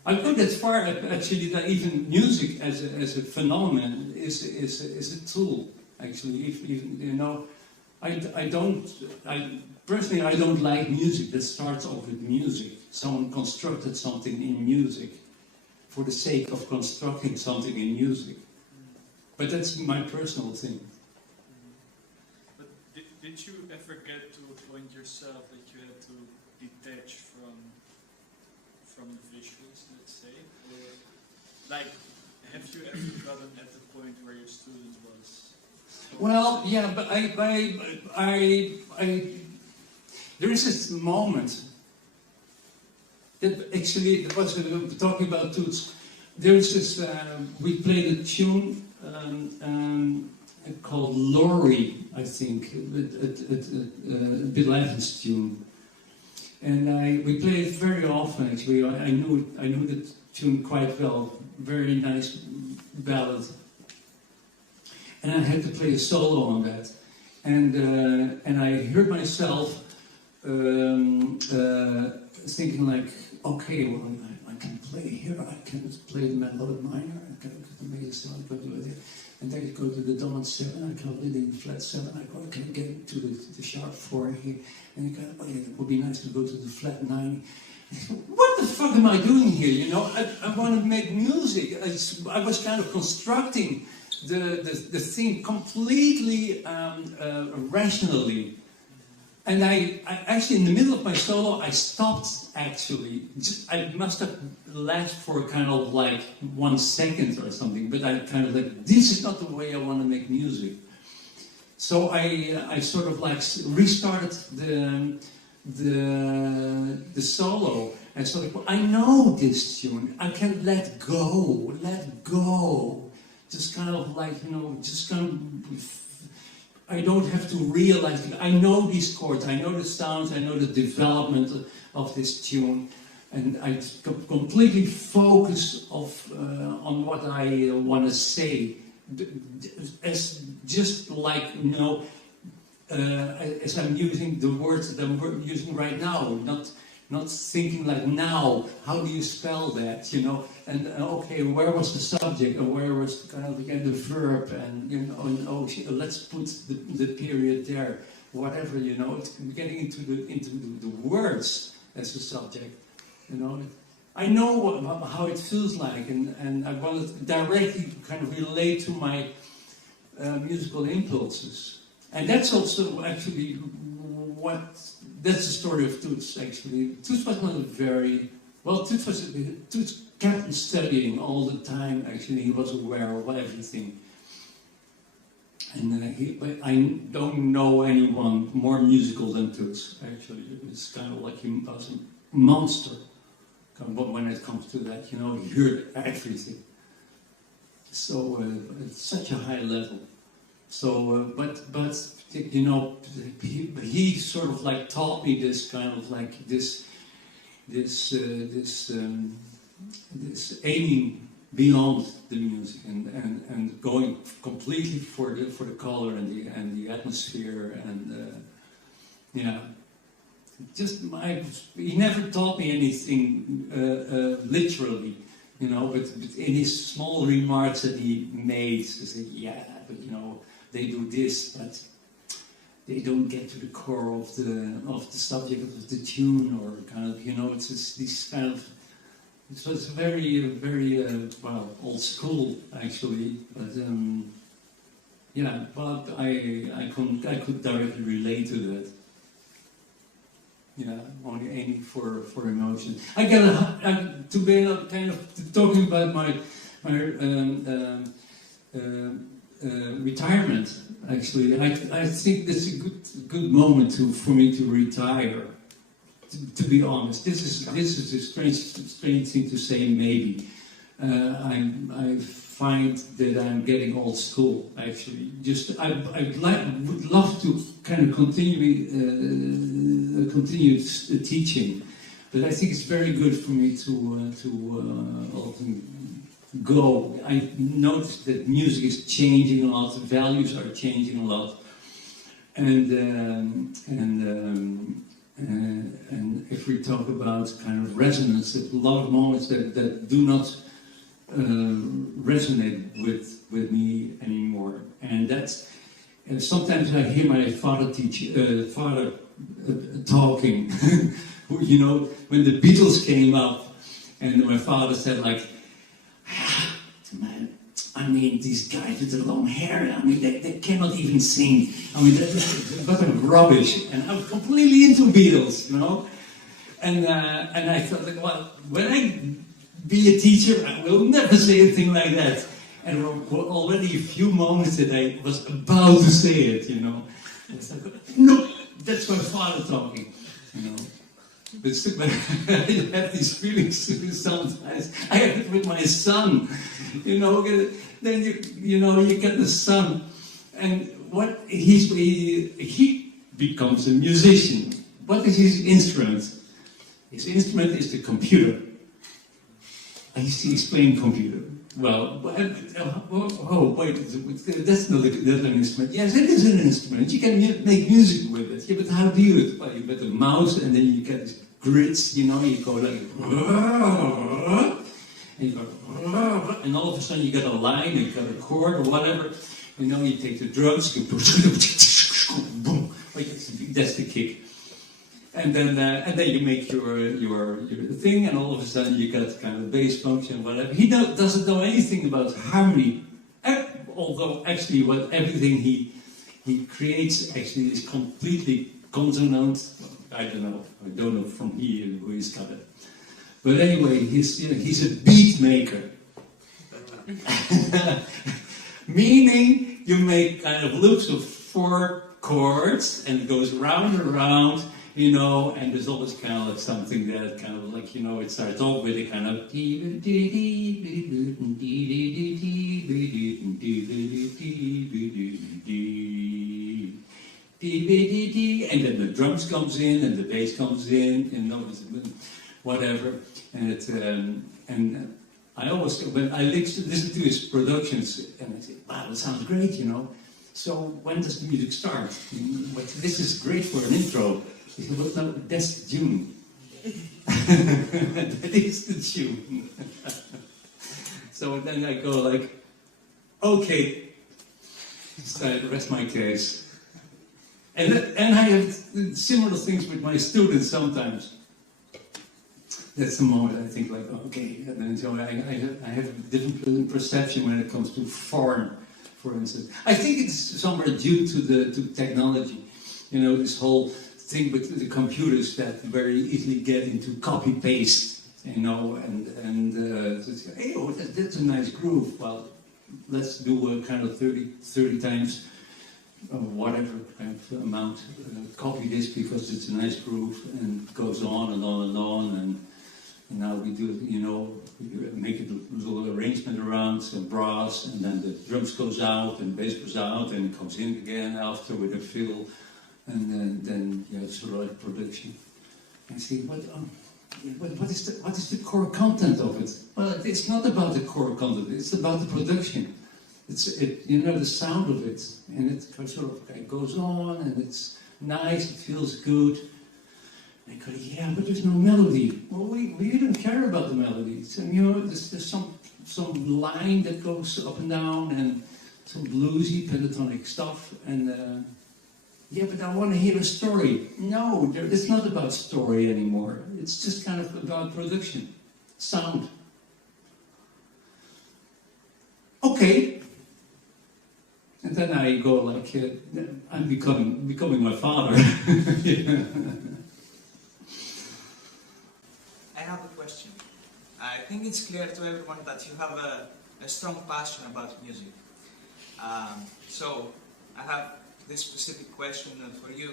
I go that far actually that even music as a phenomenon is a tool. Actually, if you know, I personally don't like music that starts off with music. Someone constructed something in music for the sake of constructing something in music. But that's my personal thing. But did you ever get to a point yourself that you had to detach from the visuals, let's say? Or, like, have you ever gotten at the point where your student was? Well, yeah, but there is this moment that actually was talking about Toots. There is this. We played a tune called Lorry, I think, a Bill Evans tune, and we played it very often. Actually, I knew the tune quite well. Very nice ballad. And I had to play a solo on that, and I heard myself thinking like, okay, well, I can play here, I can play the melodic minor, I can make a song, I can do it, and then I go to the dominant 7, I can play the flat 7, I can get to the sharp 4 here, and you go, oh yeah, it would be nice to go to the flat 9. What the fuck am I doing here? You know, I want to make music. I was kind of constructing the thing completely rationally, and I actually in the middle of my solo I stopped. Actually, I must have lasted for kind of like 1 second or something. But I kind of like, this is not the way I want to make music. So I sort of like restarted the solo. And so like, well, I know this tune. I can let go. Just kind of like, you know, just kind of, I don't have to realize it. I know these chords, I know the sounds, I know the development of this tune, and I completely focus on what I want to say, as just like, you know, as I'm using the words that I'm using right now, not thinking like now, how do you spell that, you know, and okay, where was the subject, or where was kind of again the verb, and you know, and oh, let's put the period there, whatever, you know, it's getting into the words as a subject, you know. I know how it feels like, and I want to directly kind of relate to my musical impulses, and that's also actually that's the story of Toots, actually. Toots was not a very... Well, Toots kept studying all the time, actually. He was aware of everything. And but I don't know anyone more musical than Toots, actually. It's kind of like he was a monster when it comes to that, you know. He heard everything. so at such a high level. So, but you know, he sort of like taught me this kind of like this aiming beyond the music and going completely for the color and the atmosphere and yeah. Just he never taught me anything literally, you know. But in his small remarks that he made, he said, "Yeah, but you know, they do this, but they don't get to the core of the subject of the tune, or kind of, you know, it's just these kind of." So it's very well, old school actually, but yeah, but I could directly relate to that. Yeah, only aiming for emotion. I got to be kind of talking about my retirement. Actually, I think that's a good moment for me to retire. To be honest, this is a strange thing to say. Maybe I find that I'm getting old school. Actually, just would love to kind of continue teaching, but I think it's very good for me to often go. I noticed that music is changing a lot, values are changing a lot, and if we talk about kind of resonance, there's a lot of moments that do not resonate with me anymore, and that's. And sometimes I hear my father talking. You know, when the Beatles came up, and my father said like, man, I mean, these guys with the long hair, I mean, they cannot even sing. I mean, what a rubbish. And I was completely into Beatles, you know. And I thought, like, well, when I be a teacher, I will never say anything like that. And there were already a few moments that I was about to say it, you know. It's like, no, that's my father talking, you know. But I have these feelings sometimes. I have it with my son, you know. Then you know, you get the son, and what he becomes a musician. What is his instrument? His instrument is the computer. I used to explain computer. Well, oh wait, that's not an instrument. Yes, it is an instrument. You can make music with it. Yeah, but how do you do it? Well, you get a mouse, and then you get these grids. You know, you go like, and you go, and all of a sudden you get a line, you get a chord or whatever. You know, you take the drums, you boom. That's the kick. And then you make your thing, and all of a sudden you get kind of bass function, whatever. He doesn't know anything about harmony, although actually everything he creates actually is completely consonant. I don't know from who he's got it. But anyway, he's a beat maker, meaning you make kind of loops of 4 chords, and it goes round and round. You know, and there's always kind of like something that kind of like, you know, it starts off with a kind of and then the drums comes in and the bass comes in, you know, whatever. And and I always, when I listen to his productions, and I say, wow, that sounds great, you know. So when does the music start? This is great for an intro. He said, well, no, that's the tune. That is the tune. So then I go like, okay, so I rest my case. And I have similar things with my students sometimes. That's the moment I think like, okay, and then so I have a different perception when it comes to form, for instance. I think it's somewhere due to technology. You know, this whole thing with the computers that very easily get into copy-paste, you know, and hey, oh, that's a nice groove. Well, let's do a kind of 30 times whatever kind of amount, copy this because it's a nice groove, and it goes on and on and on, And now we do, you know, we make a little arrangement around some brass, and then the drums goes out, and bass goes out, and it comes in again after with a fill, and then you have sort of like production. And see, what is the core content of it? Well, it's not about the core content, it's about the production. You know, the sound of it, and it sort of goes on, and it's nice, it feels good. And I go, yeah, but there's no melody. Well, we don't care about the melody. So, you know, there's some line that goes up and down, and some bluesy, pentatonic stuff, and yeah, but I want to hear a story. No, it's not about story anymore. It's just kind of about production, sound. Okay. And then I go like, I'm becoming my father. Yeah. I have a question. I think it's clear to everyone that you have a strong passion about music. So I have this specific question for you.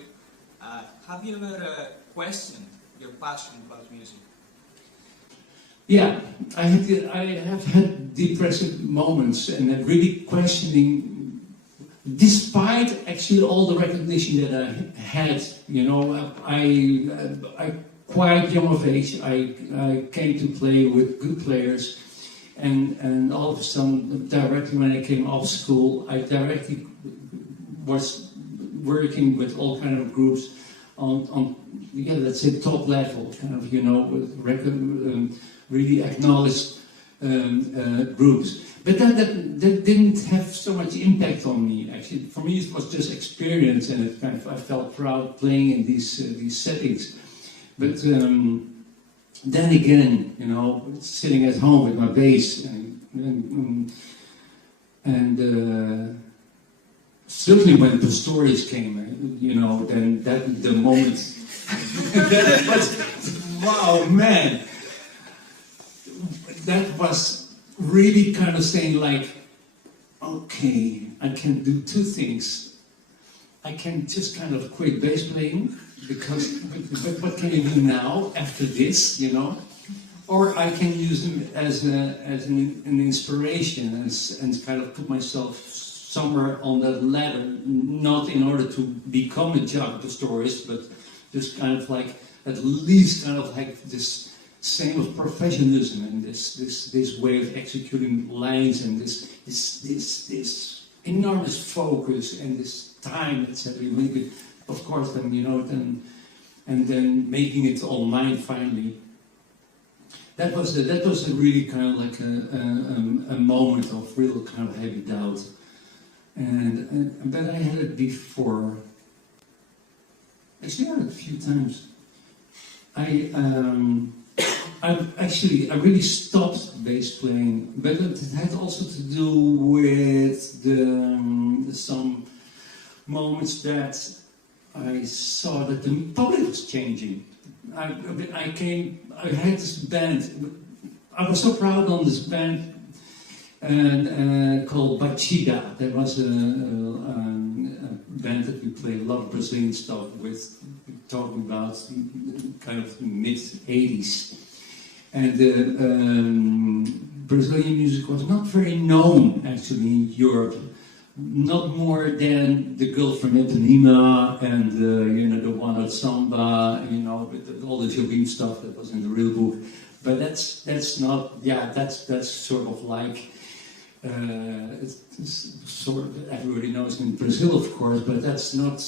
Have you ever questioned your passion about music? Yeah, I have had depressive moments, and I'm really questioning. Despite actually all the recognition that I had, you know, I quite young of age, I came to play with good players, and all of a sudden, directly when I came off school, I directly was working with all kind of groups on yeah, let's say top level, kind of, you know, with really acknowledged groups. But that didn't have so much impact on me. Actually, for me, it was just experience, and it kind of, I felt proud playing in these settings. But then again, you know, sitting at home with my bass, and certainly when the stories came, you know, then the moment that was, wow, man, that was really kind of saying like, okay, I can do two things. I can just kind of quit bass playing, because but what can I do now after this, you know? Or I can use them as an inspiration, and kind of put myself somewhere on that ladder, not in order to become a judge of the stories, but just kind of like, at least kind of like this same of professionalism, and this way of executing lines, and this enormous focus, and this time, etc. Of course, then, you know, and then making it all mine finally. That was a really kind of like a moment of real kind of heavy doubt, but I had it before. Actually, I had it a few times. I really stopped bass playing, but it had also to do with some moments that I saw that the public was changing. I had this band. I was so proud on this band called Batida. There was a band that we played a lot of Brazilian stuff with, talking about kind of mid-80s. And Brazilian music was not very known actually in Europe, not more than the Girl from Ipanema and you know, the One Out Samba, you know, with all the Jobim stuff that was in the real book. But that's not, yeah, that's sort of like it's sort of, everybody knows in Brazil, of course, but that's not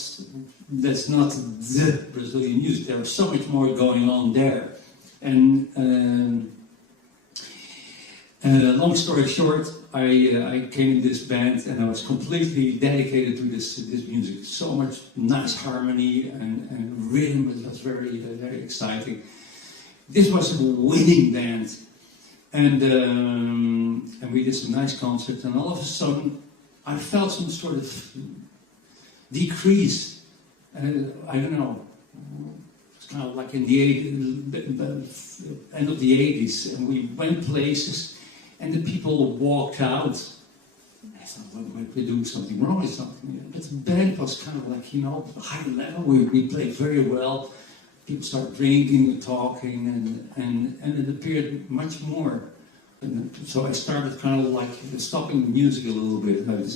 the Brazilian music. There was so much more going on there. And long story short, I came in this band, and I was completely dedicated to this music. So much nice harmony and rhythm. It was very, very exciting. This was a winning band, and we did some nice concerts. And all of a sudden, I felt some sort of decrease. I don't know. Kind of like in the end of the 80s, and we went places, and the people walked out. I thought, well, we're doing something wrong with something. But the band was kind of like, you know, high level. We played very well, people started drinking and talking, and it appeared much more. And so I started kind of like stopping music a little bit. I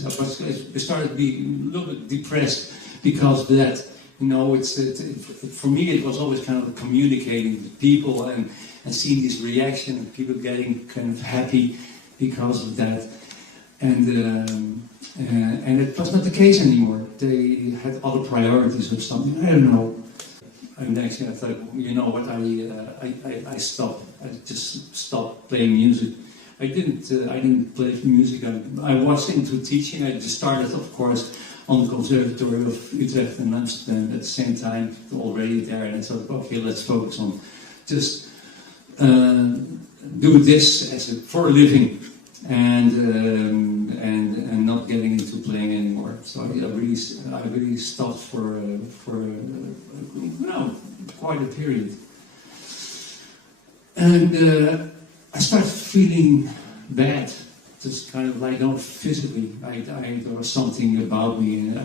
started being a little bit depressed because of that. You know, for me it was always kind of communicating with people and seeing this reaction of people getting kind of happy because of that. And it was not the case anymore. They had other priorities or something. I don't know. And actually, I thought, you know what? I stopped. I just stopped playing music. I didn't play music. I was into teaching. I just started, of course, on the conservatory of Utrecht and Amsterdam at the same time, already there. And I thought, okay, let's focus on just do this for a living. And not getting into playing anymore. So I really stopped for quite a period. And I started feeling bad, just kind of like physically. There was something about me, and I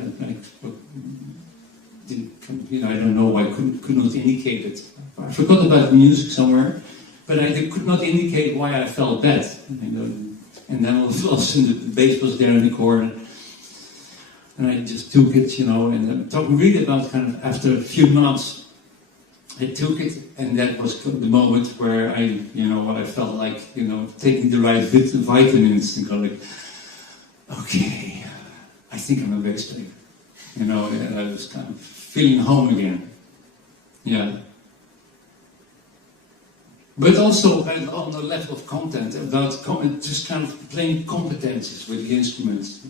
don't know. I could not indicate it. I forgot about the music somewhere, but I could not indicate why I felt bad. And then all of a sudden the bass was there in the corner. And I just took it, and I'm talking really about kind of after a few months, I took it, and that was the moment where I felt like, taking the right vitamins and going like, okay, I think I'm a bass player. And I was kind of feeling home again. Yeah. But also on the level of content, about just kind of playing competences with the instruments.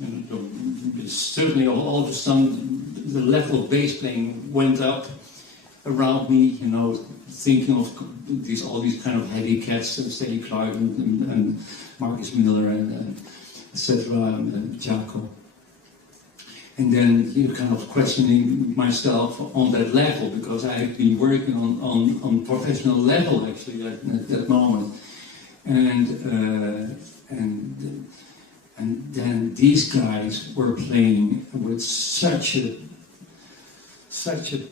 Certainly all of a sudden the level of bass playing went up around me, thinking of all these kind of heavy cats, Stanley Clarke and Marcus Miller and etc. and Jaco. And then kind of questioning myself on that level, because I had been working on professional level actually at that moment, and then these guys were playing with such a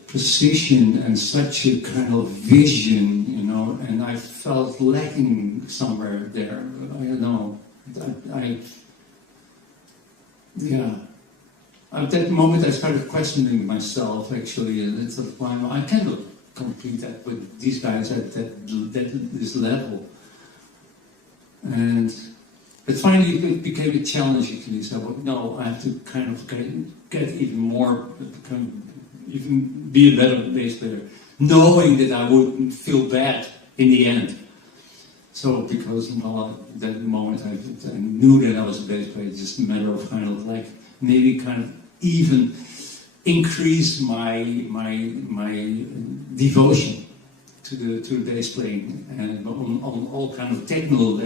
precision and such a kind of vision, and I felt lacking somewhere there. I don't know. At that moment, I started questioning myself, actually, and it's like, well, I cannot compete that with these guys at this level. But finally, it became a challenge, actually. So, no, I have to kind of get even more, even be a better bass player, knowing that I wouldn't feel bad in the end. So, because at that moment, I knew that I was a bass player, just a matter of kind of like, maybe kind of even increase my devotion to the bass playing, and on all kind of technical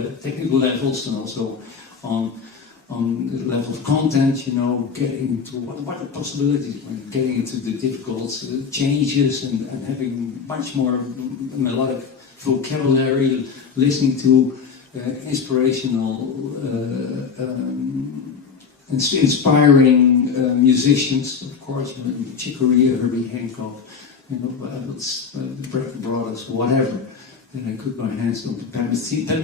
levels, and also on the level of content, getting into what are the possibilities, getting into the difficult changes, and having much more melodic vocabulary, listening to inspirational inspiring musicians, of course, Chick Corea, Herbie Hancock, the Breck Brothers, whatever, that I could put my hands on. Pat Metheny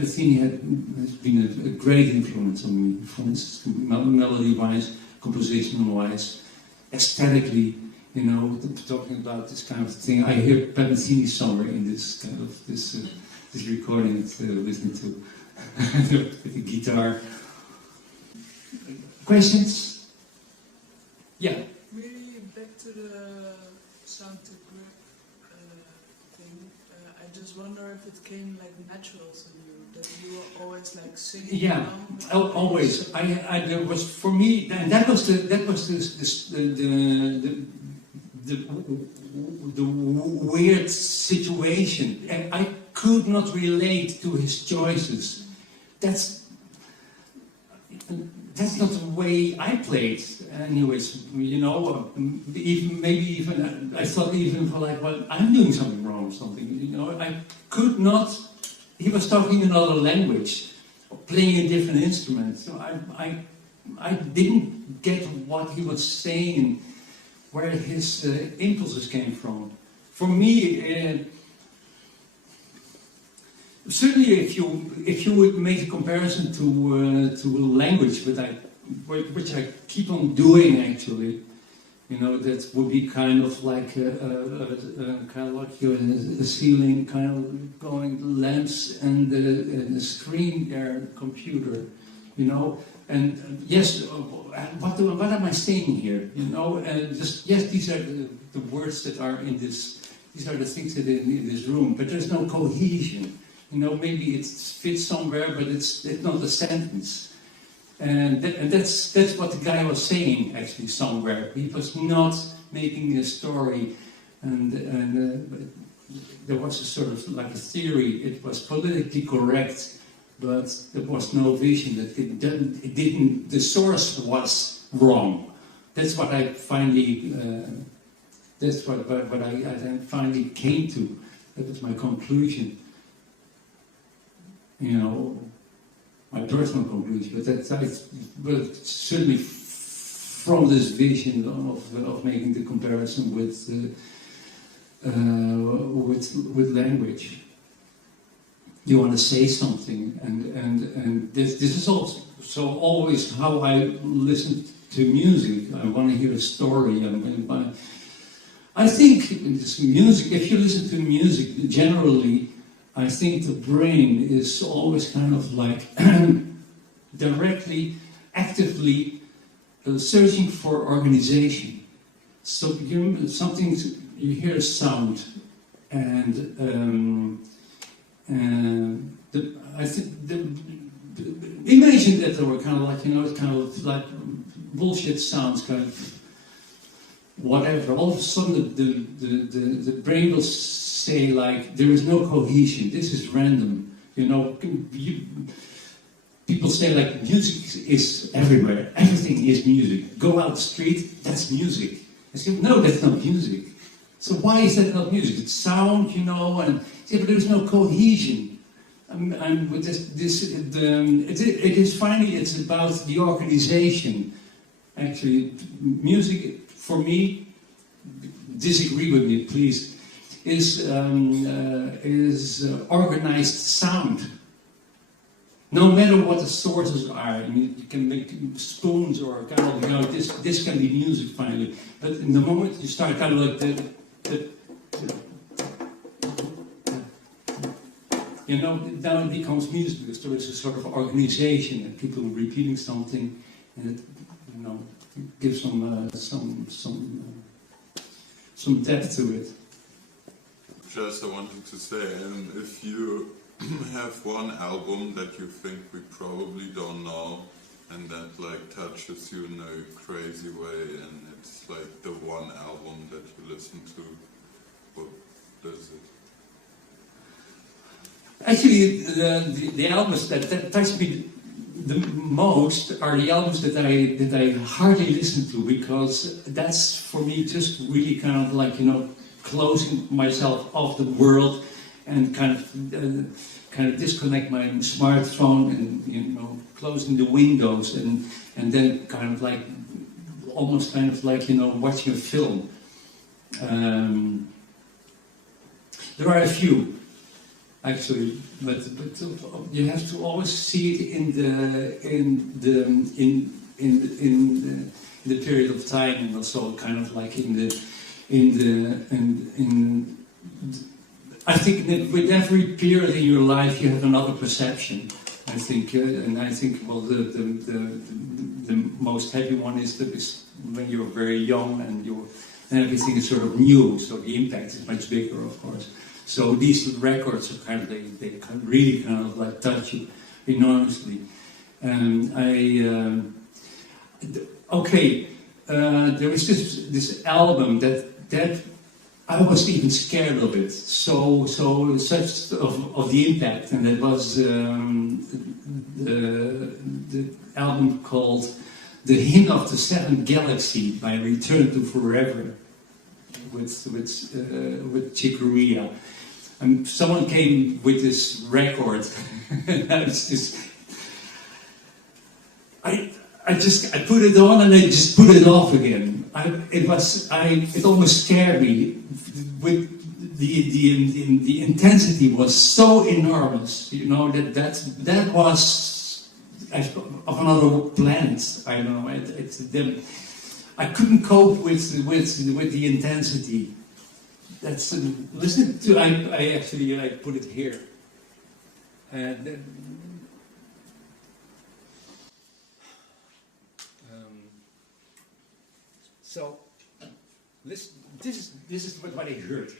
has been a great influence on me, for instance, melody-wise, composition-wise, aesthetically, talking about this kind of thing. I hear Pat Metheny somewhere in this kind of this recording that we're listening to with the guitar. Questions? Yeah. Maybe back to the sound to grip thing. I just wonder if it came like natural to you, that you were always like singing. Yeah, always. There was, for me, and that was the weird situation. And I could not relate to his choices. That's not the way I played, anyways. Even I thought well, I'm doing something wrong or something. I could not. He was talking another language, playing a different instrument. So I didn't get what he was saying, where his impulses came from. for me, certainly if you would make a comparison to language, which I keep on doing actually, you know, that would be kind of like you're in the ceiling, kind of going lamps and the screen there, computer, you know. And yes, what am I saying here? You know, and just yes, these are the words that are in this. These are the things that are in this room, but there's no cohesion. You know, maybe it fits somewhere, but it's not a sentence. And that's what the guy was saying actually somewhere. He was not making a story, and there was a sort of like a theory. It was politically correct, but there was no vision. That it didn't. The source was wrong. That's what I finally. That's what I finally came to. That was my conclusion. You know, my personal conclusion, but certainly from this vision of making the comparison with language. You want to say something, and this is also always how I listen to music. I want to hear a story. I think this music. If you listen to music generally, I think the brain is always kind of like directly, actively searching for organization. So you hear a sound, and I think imagine that there were kind of like, you know, kind of like bullshit sounds, kind of whatever. All of a sudden, the brain will say like, there is no cohesion. This is random. You know, people say like, music is everywhere. Everything is music. Go out the street, that's music. I say, no, that's not music. So why is that not music? It's sound, you know, and but there's no cohesion. And with it is finally, it's about the organization. Actually, music for me, disagree with me, please. Is organized sound. No matter what the sources are, I mean, you can make spoons or kind of, you know, this can be music finally. But in the moment you start kind of like you know, now it becomes music because there is a sort of organization and people repeating something, and it, you know, gives some depth to it. Just I wanted to say, if you have one album that you think we probably don't know, and that like touches you in a crazy way, and it's like the one album that you listen to, what is it? Actually, the albums that touch me the most are the albums that I hardly listen to, because that's for me just really kind of like, you know, closing myself off the world and kind of disconnect my smartphone and, you know, closing the windows and then kind of like almost kind of like, you know, watching a film. There are a few actually, but you have to always see it in the period of time, and also kind of like I think that with every period in your life you have another perception. I think, and I think, well, the most happy one is when you're very young and everything is sort of new, so the impact is much bigger, of course. So these records are kind of they can really kind of like touch you enormously. And there was this album that I was even scared of it. So such of the impact, and it was the album called "The Hymn of the Seventh Galaxy" by Return to Forever with Chick Corea. And someone came with this record, and I put it on and I just put it off again. It almost scared me with the intensity was so enormous, you know, that was of another planet. I don't know. I couldn't cope with the intensity. That's listen to. I actually put it here. So this is what I heard.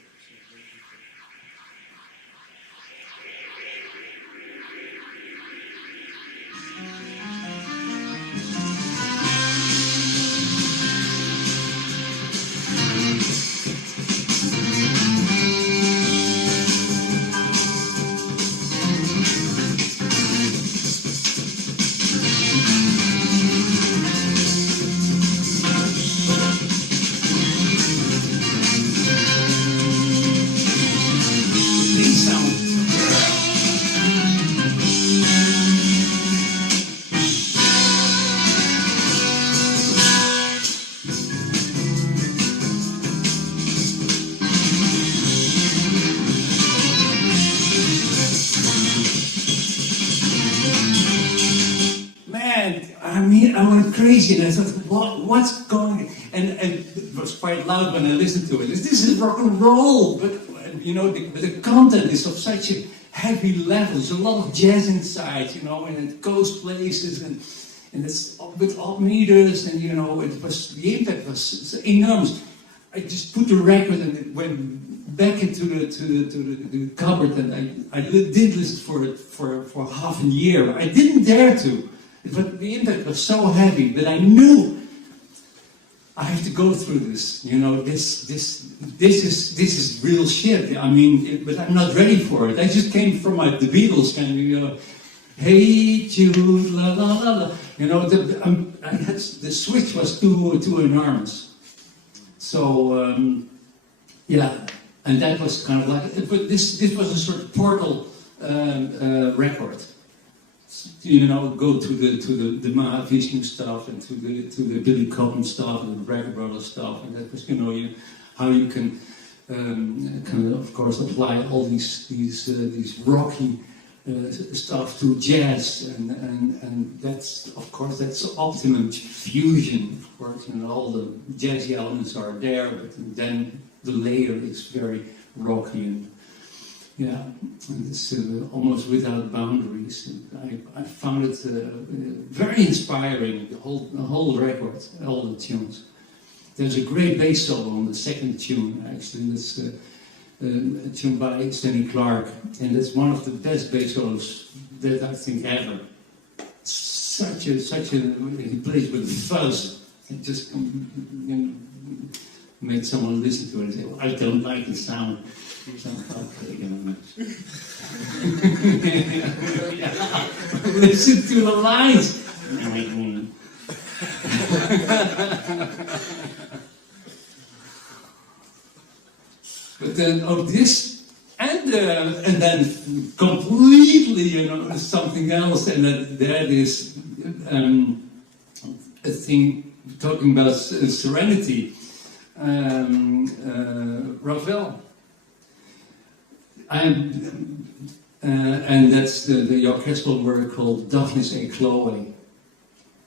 I went crazy, and I thought, what's going on? And it was quite loud when I listened to it. This is rock and roll, but you know, the content is of such a heavy level. There's a lot of jazz inside, you know, and it goes places, and it's with odd meters, and you know, the impact was enormous. I just put the record and it went back into the cupboard, and I did listen for it for half a year. I didn't dare to. But the impact was so heavy that I knew I have to go through this. You know, this is real shit. I mean, but I'm not ready for it. I just came from the Beatles kind of, you know, hey Jude, la la la la. You know, the switch was too enormous. So yeah, and that was kind of like. But this was a sort of portal record. You know, go to the Mahavishnu stuff and to the Billy Cobham stuff and the Brecker Brothers stuff, and that was, you know, how you can of course apply all these rocky stuff to jazz, and that's, of course, that's optimum fusion. Of course, and all the jazzy elements are there, but then the layer is very rocky and. Yeah, and it's almost without boundaries. I found it very inspiring, the whole record, all the tunes. There's a great bass solo on the second tune, actually. That's a tune by Stanley Clarke, and it's one of the best bass solos that I think ever. Such a he plays with fuzz. It just made someone listen to it and say, well, I don't like the sound. Listen to the lines. But then, this, and then completely, you know, something else, and that is a thing talking about serenity. Ravel. And that's the orchestral work called Daphnis et Chloe.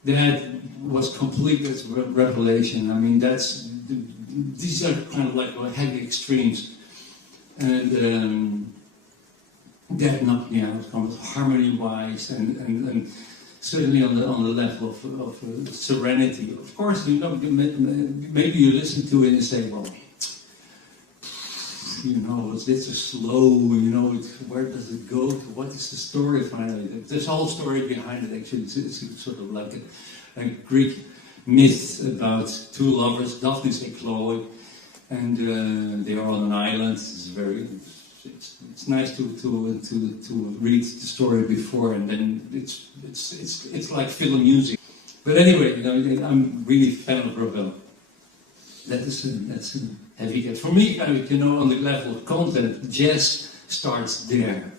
That was complete as revelation. I mean, these are kind of like heavy extremes, and that knocked me out, kind of harmony-wise, and certainly on the level of serenity. Of course, you know, maybe you listen to it and say, well, you know, it's a slow, you know, where does it go? What is the story finally? There's a whole story behind it, actually. It's sort of like a Greek myth about two lovers, Daphnis and Chloe, and they are on an island. It's nice to read the story before, and then it's like film music. But anyway, you know, I'm really a fan of Ravel. That's a heavy get. For me, you know, on the level of content, jazz starts there.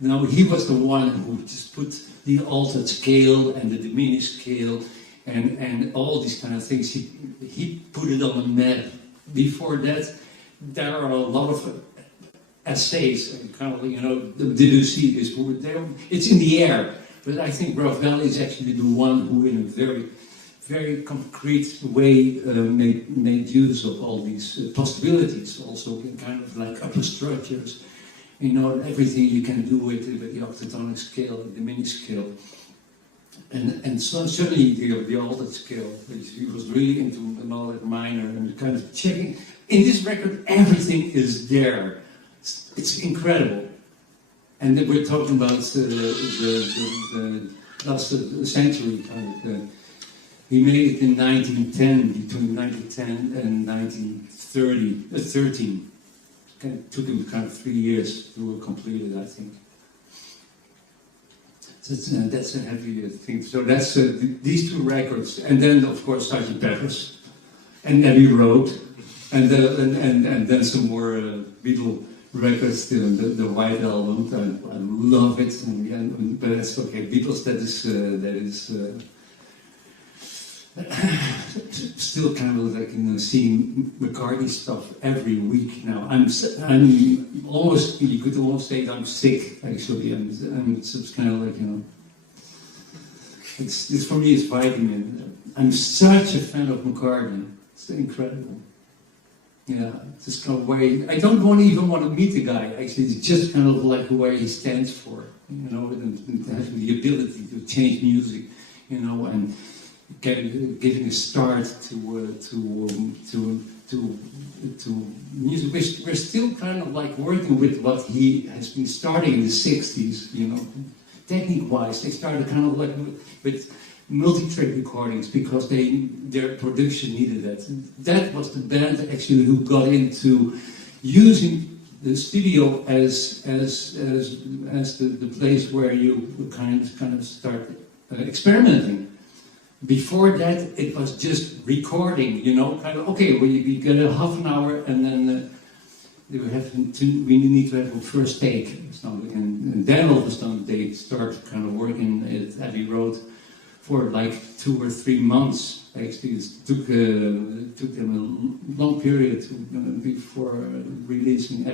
You know, he was the one who just put the altered scale and the diminished scale and all these kind of things. He put it on the map. Before that, there are a lot of essays, and kind of, you know, did you see this? It's in the air, but I think Ravel is actually the one who, in a very, very concrete way, made use of all these possibilities, also in kind of like upper structures, you know, everything you can do with the octatonic scale, the diminished scale. And so certainly the altered scale, he was really into melodic minor and kind of checking. In this record, everything is there. It's incredible. And then we're talking about the last century. He made it in 1910, between 1910 and 1913. It took him kind of 3 years to complete it, I think. So that's a heavy thing. So that's these two records, and then of course Sgt. Pepper's and Abbey Road, and then some more Beatles records, the White Album. I love it, but that's okay. Beatles, that is still kind of like, you know, seeing McCartney stuff every week now. I'm almost, you could almost say I'm sick actually. I'm just kind of like, you know, it's for me it's vitamin. I'm such a fan of McCartney. It's incredible. Yeah, just kind of way. I don't even want to meet the guy. Actually, it's just kind of like where he stands for. You know, and having the ability to change music. You know, and giving a start to music. We're still kind of like working with what he has been starting in the 60s, you know. Technique-wise, they started kind of like with multi-track recordings because their production needed that. That was the band actually who got into using the studio as the place where you kind of start experimenting. Before that, it was just recording, you know, kind of, okay, we get a half an hour and then we need to have a first take or something. And then all of a sudden they start kind of working at Abbey Road for like 2 or 3 months. Actually, it took them a long period before releasing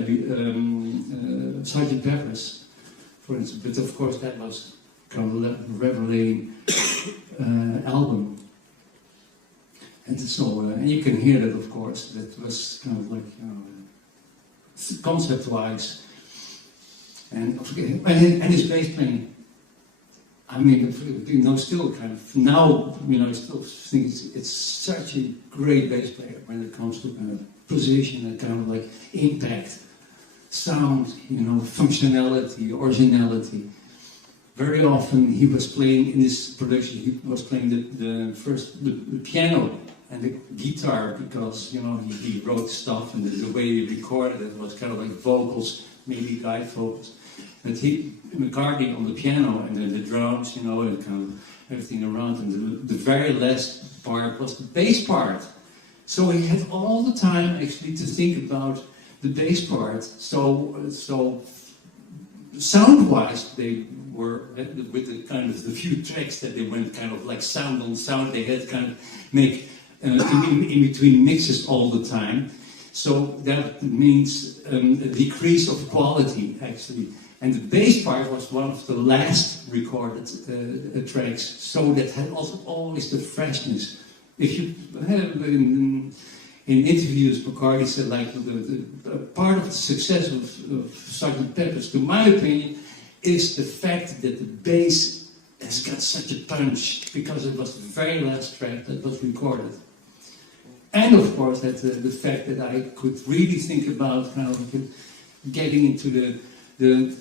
Sgt. Pepper's, for instance. But of course that was kind of a revelating album, and so and you can hear that, of course. That was kind of like, you know, concept-wise, and his bass playing. I mean, you know, still kind of now, you know, I still think it's such a great bass player when it comes to kind of position and kind of like impact, sound, you know, functionality, originality. Very often he was playing in his production, he was playing the piano and the guitar because, you know, he wrote stuff and the way he recorded it was kind of like vocals, maybe guide vocals. But McCartney on the piano and then the drums, you know, and kind of everything around. And the very last part was the bass part. So he had all the time actually to think about the bass part. So sound-wise, they were with the kind of the few tracks that they went kind of like sound on sound. They had kind of make in between mixes all the time. So that means a decrease of quality actually. And the bass part was one of the last recorded tracks, so that had also always the freshness. If you have in interviews, McCartney said like the part of the success of Sgt. Pepper's, to my opinion, is the fact that the bass has got such a punch because it was the very last track that was recorded. And of course, that the fact that I could really think about kind of getting into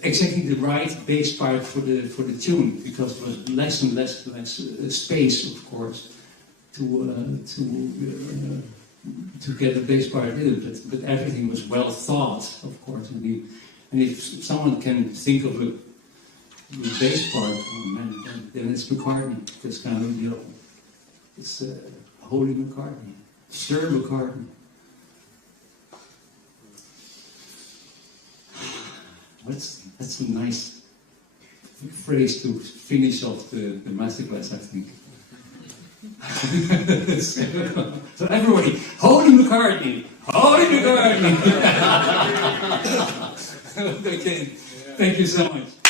exactly the right bass part for the tune, because there was less and less space, of course, to get the bass part in. But everything was well thought, of course. And if someone can think of a bass part, oh man, then it's McCartney. It's kind of, you know, it's Holy McCartney, Sir McCartney. That's a nice phrase to finish off the masterclass, I think. So everybody, holy McCartney, holy McCartney. Okay, thank you so much.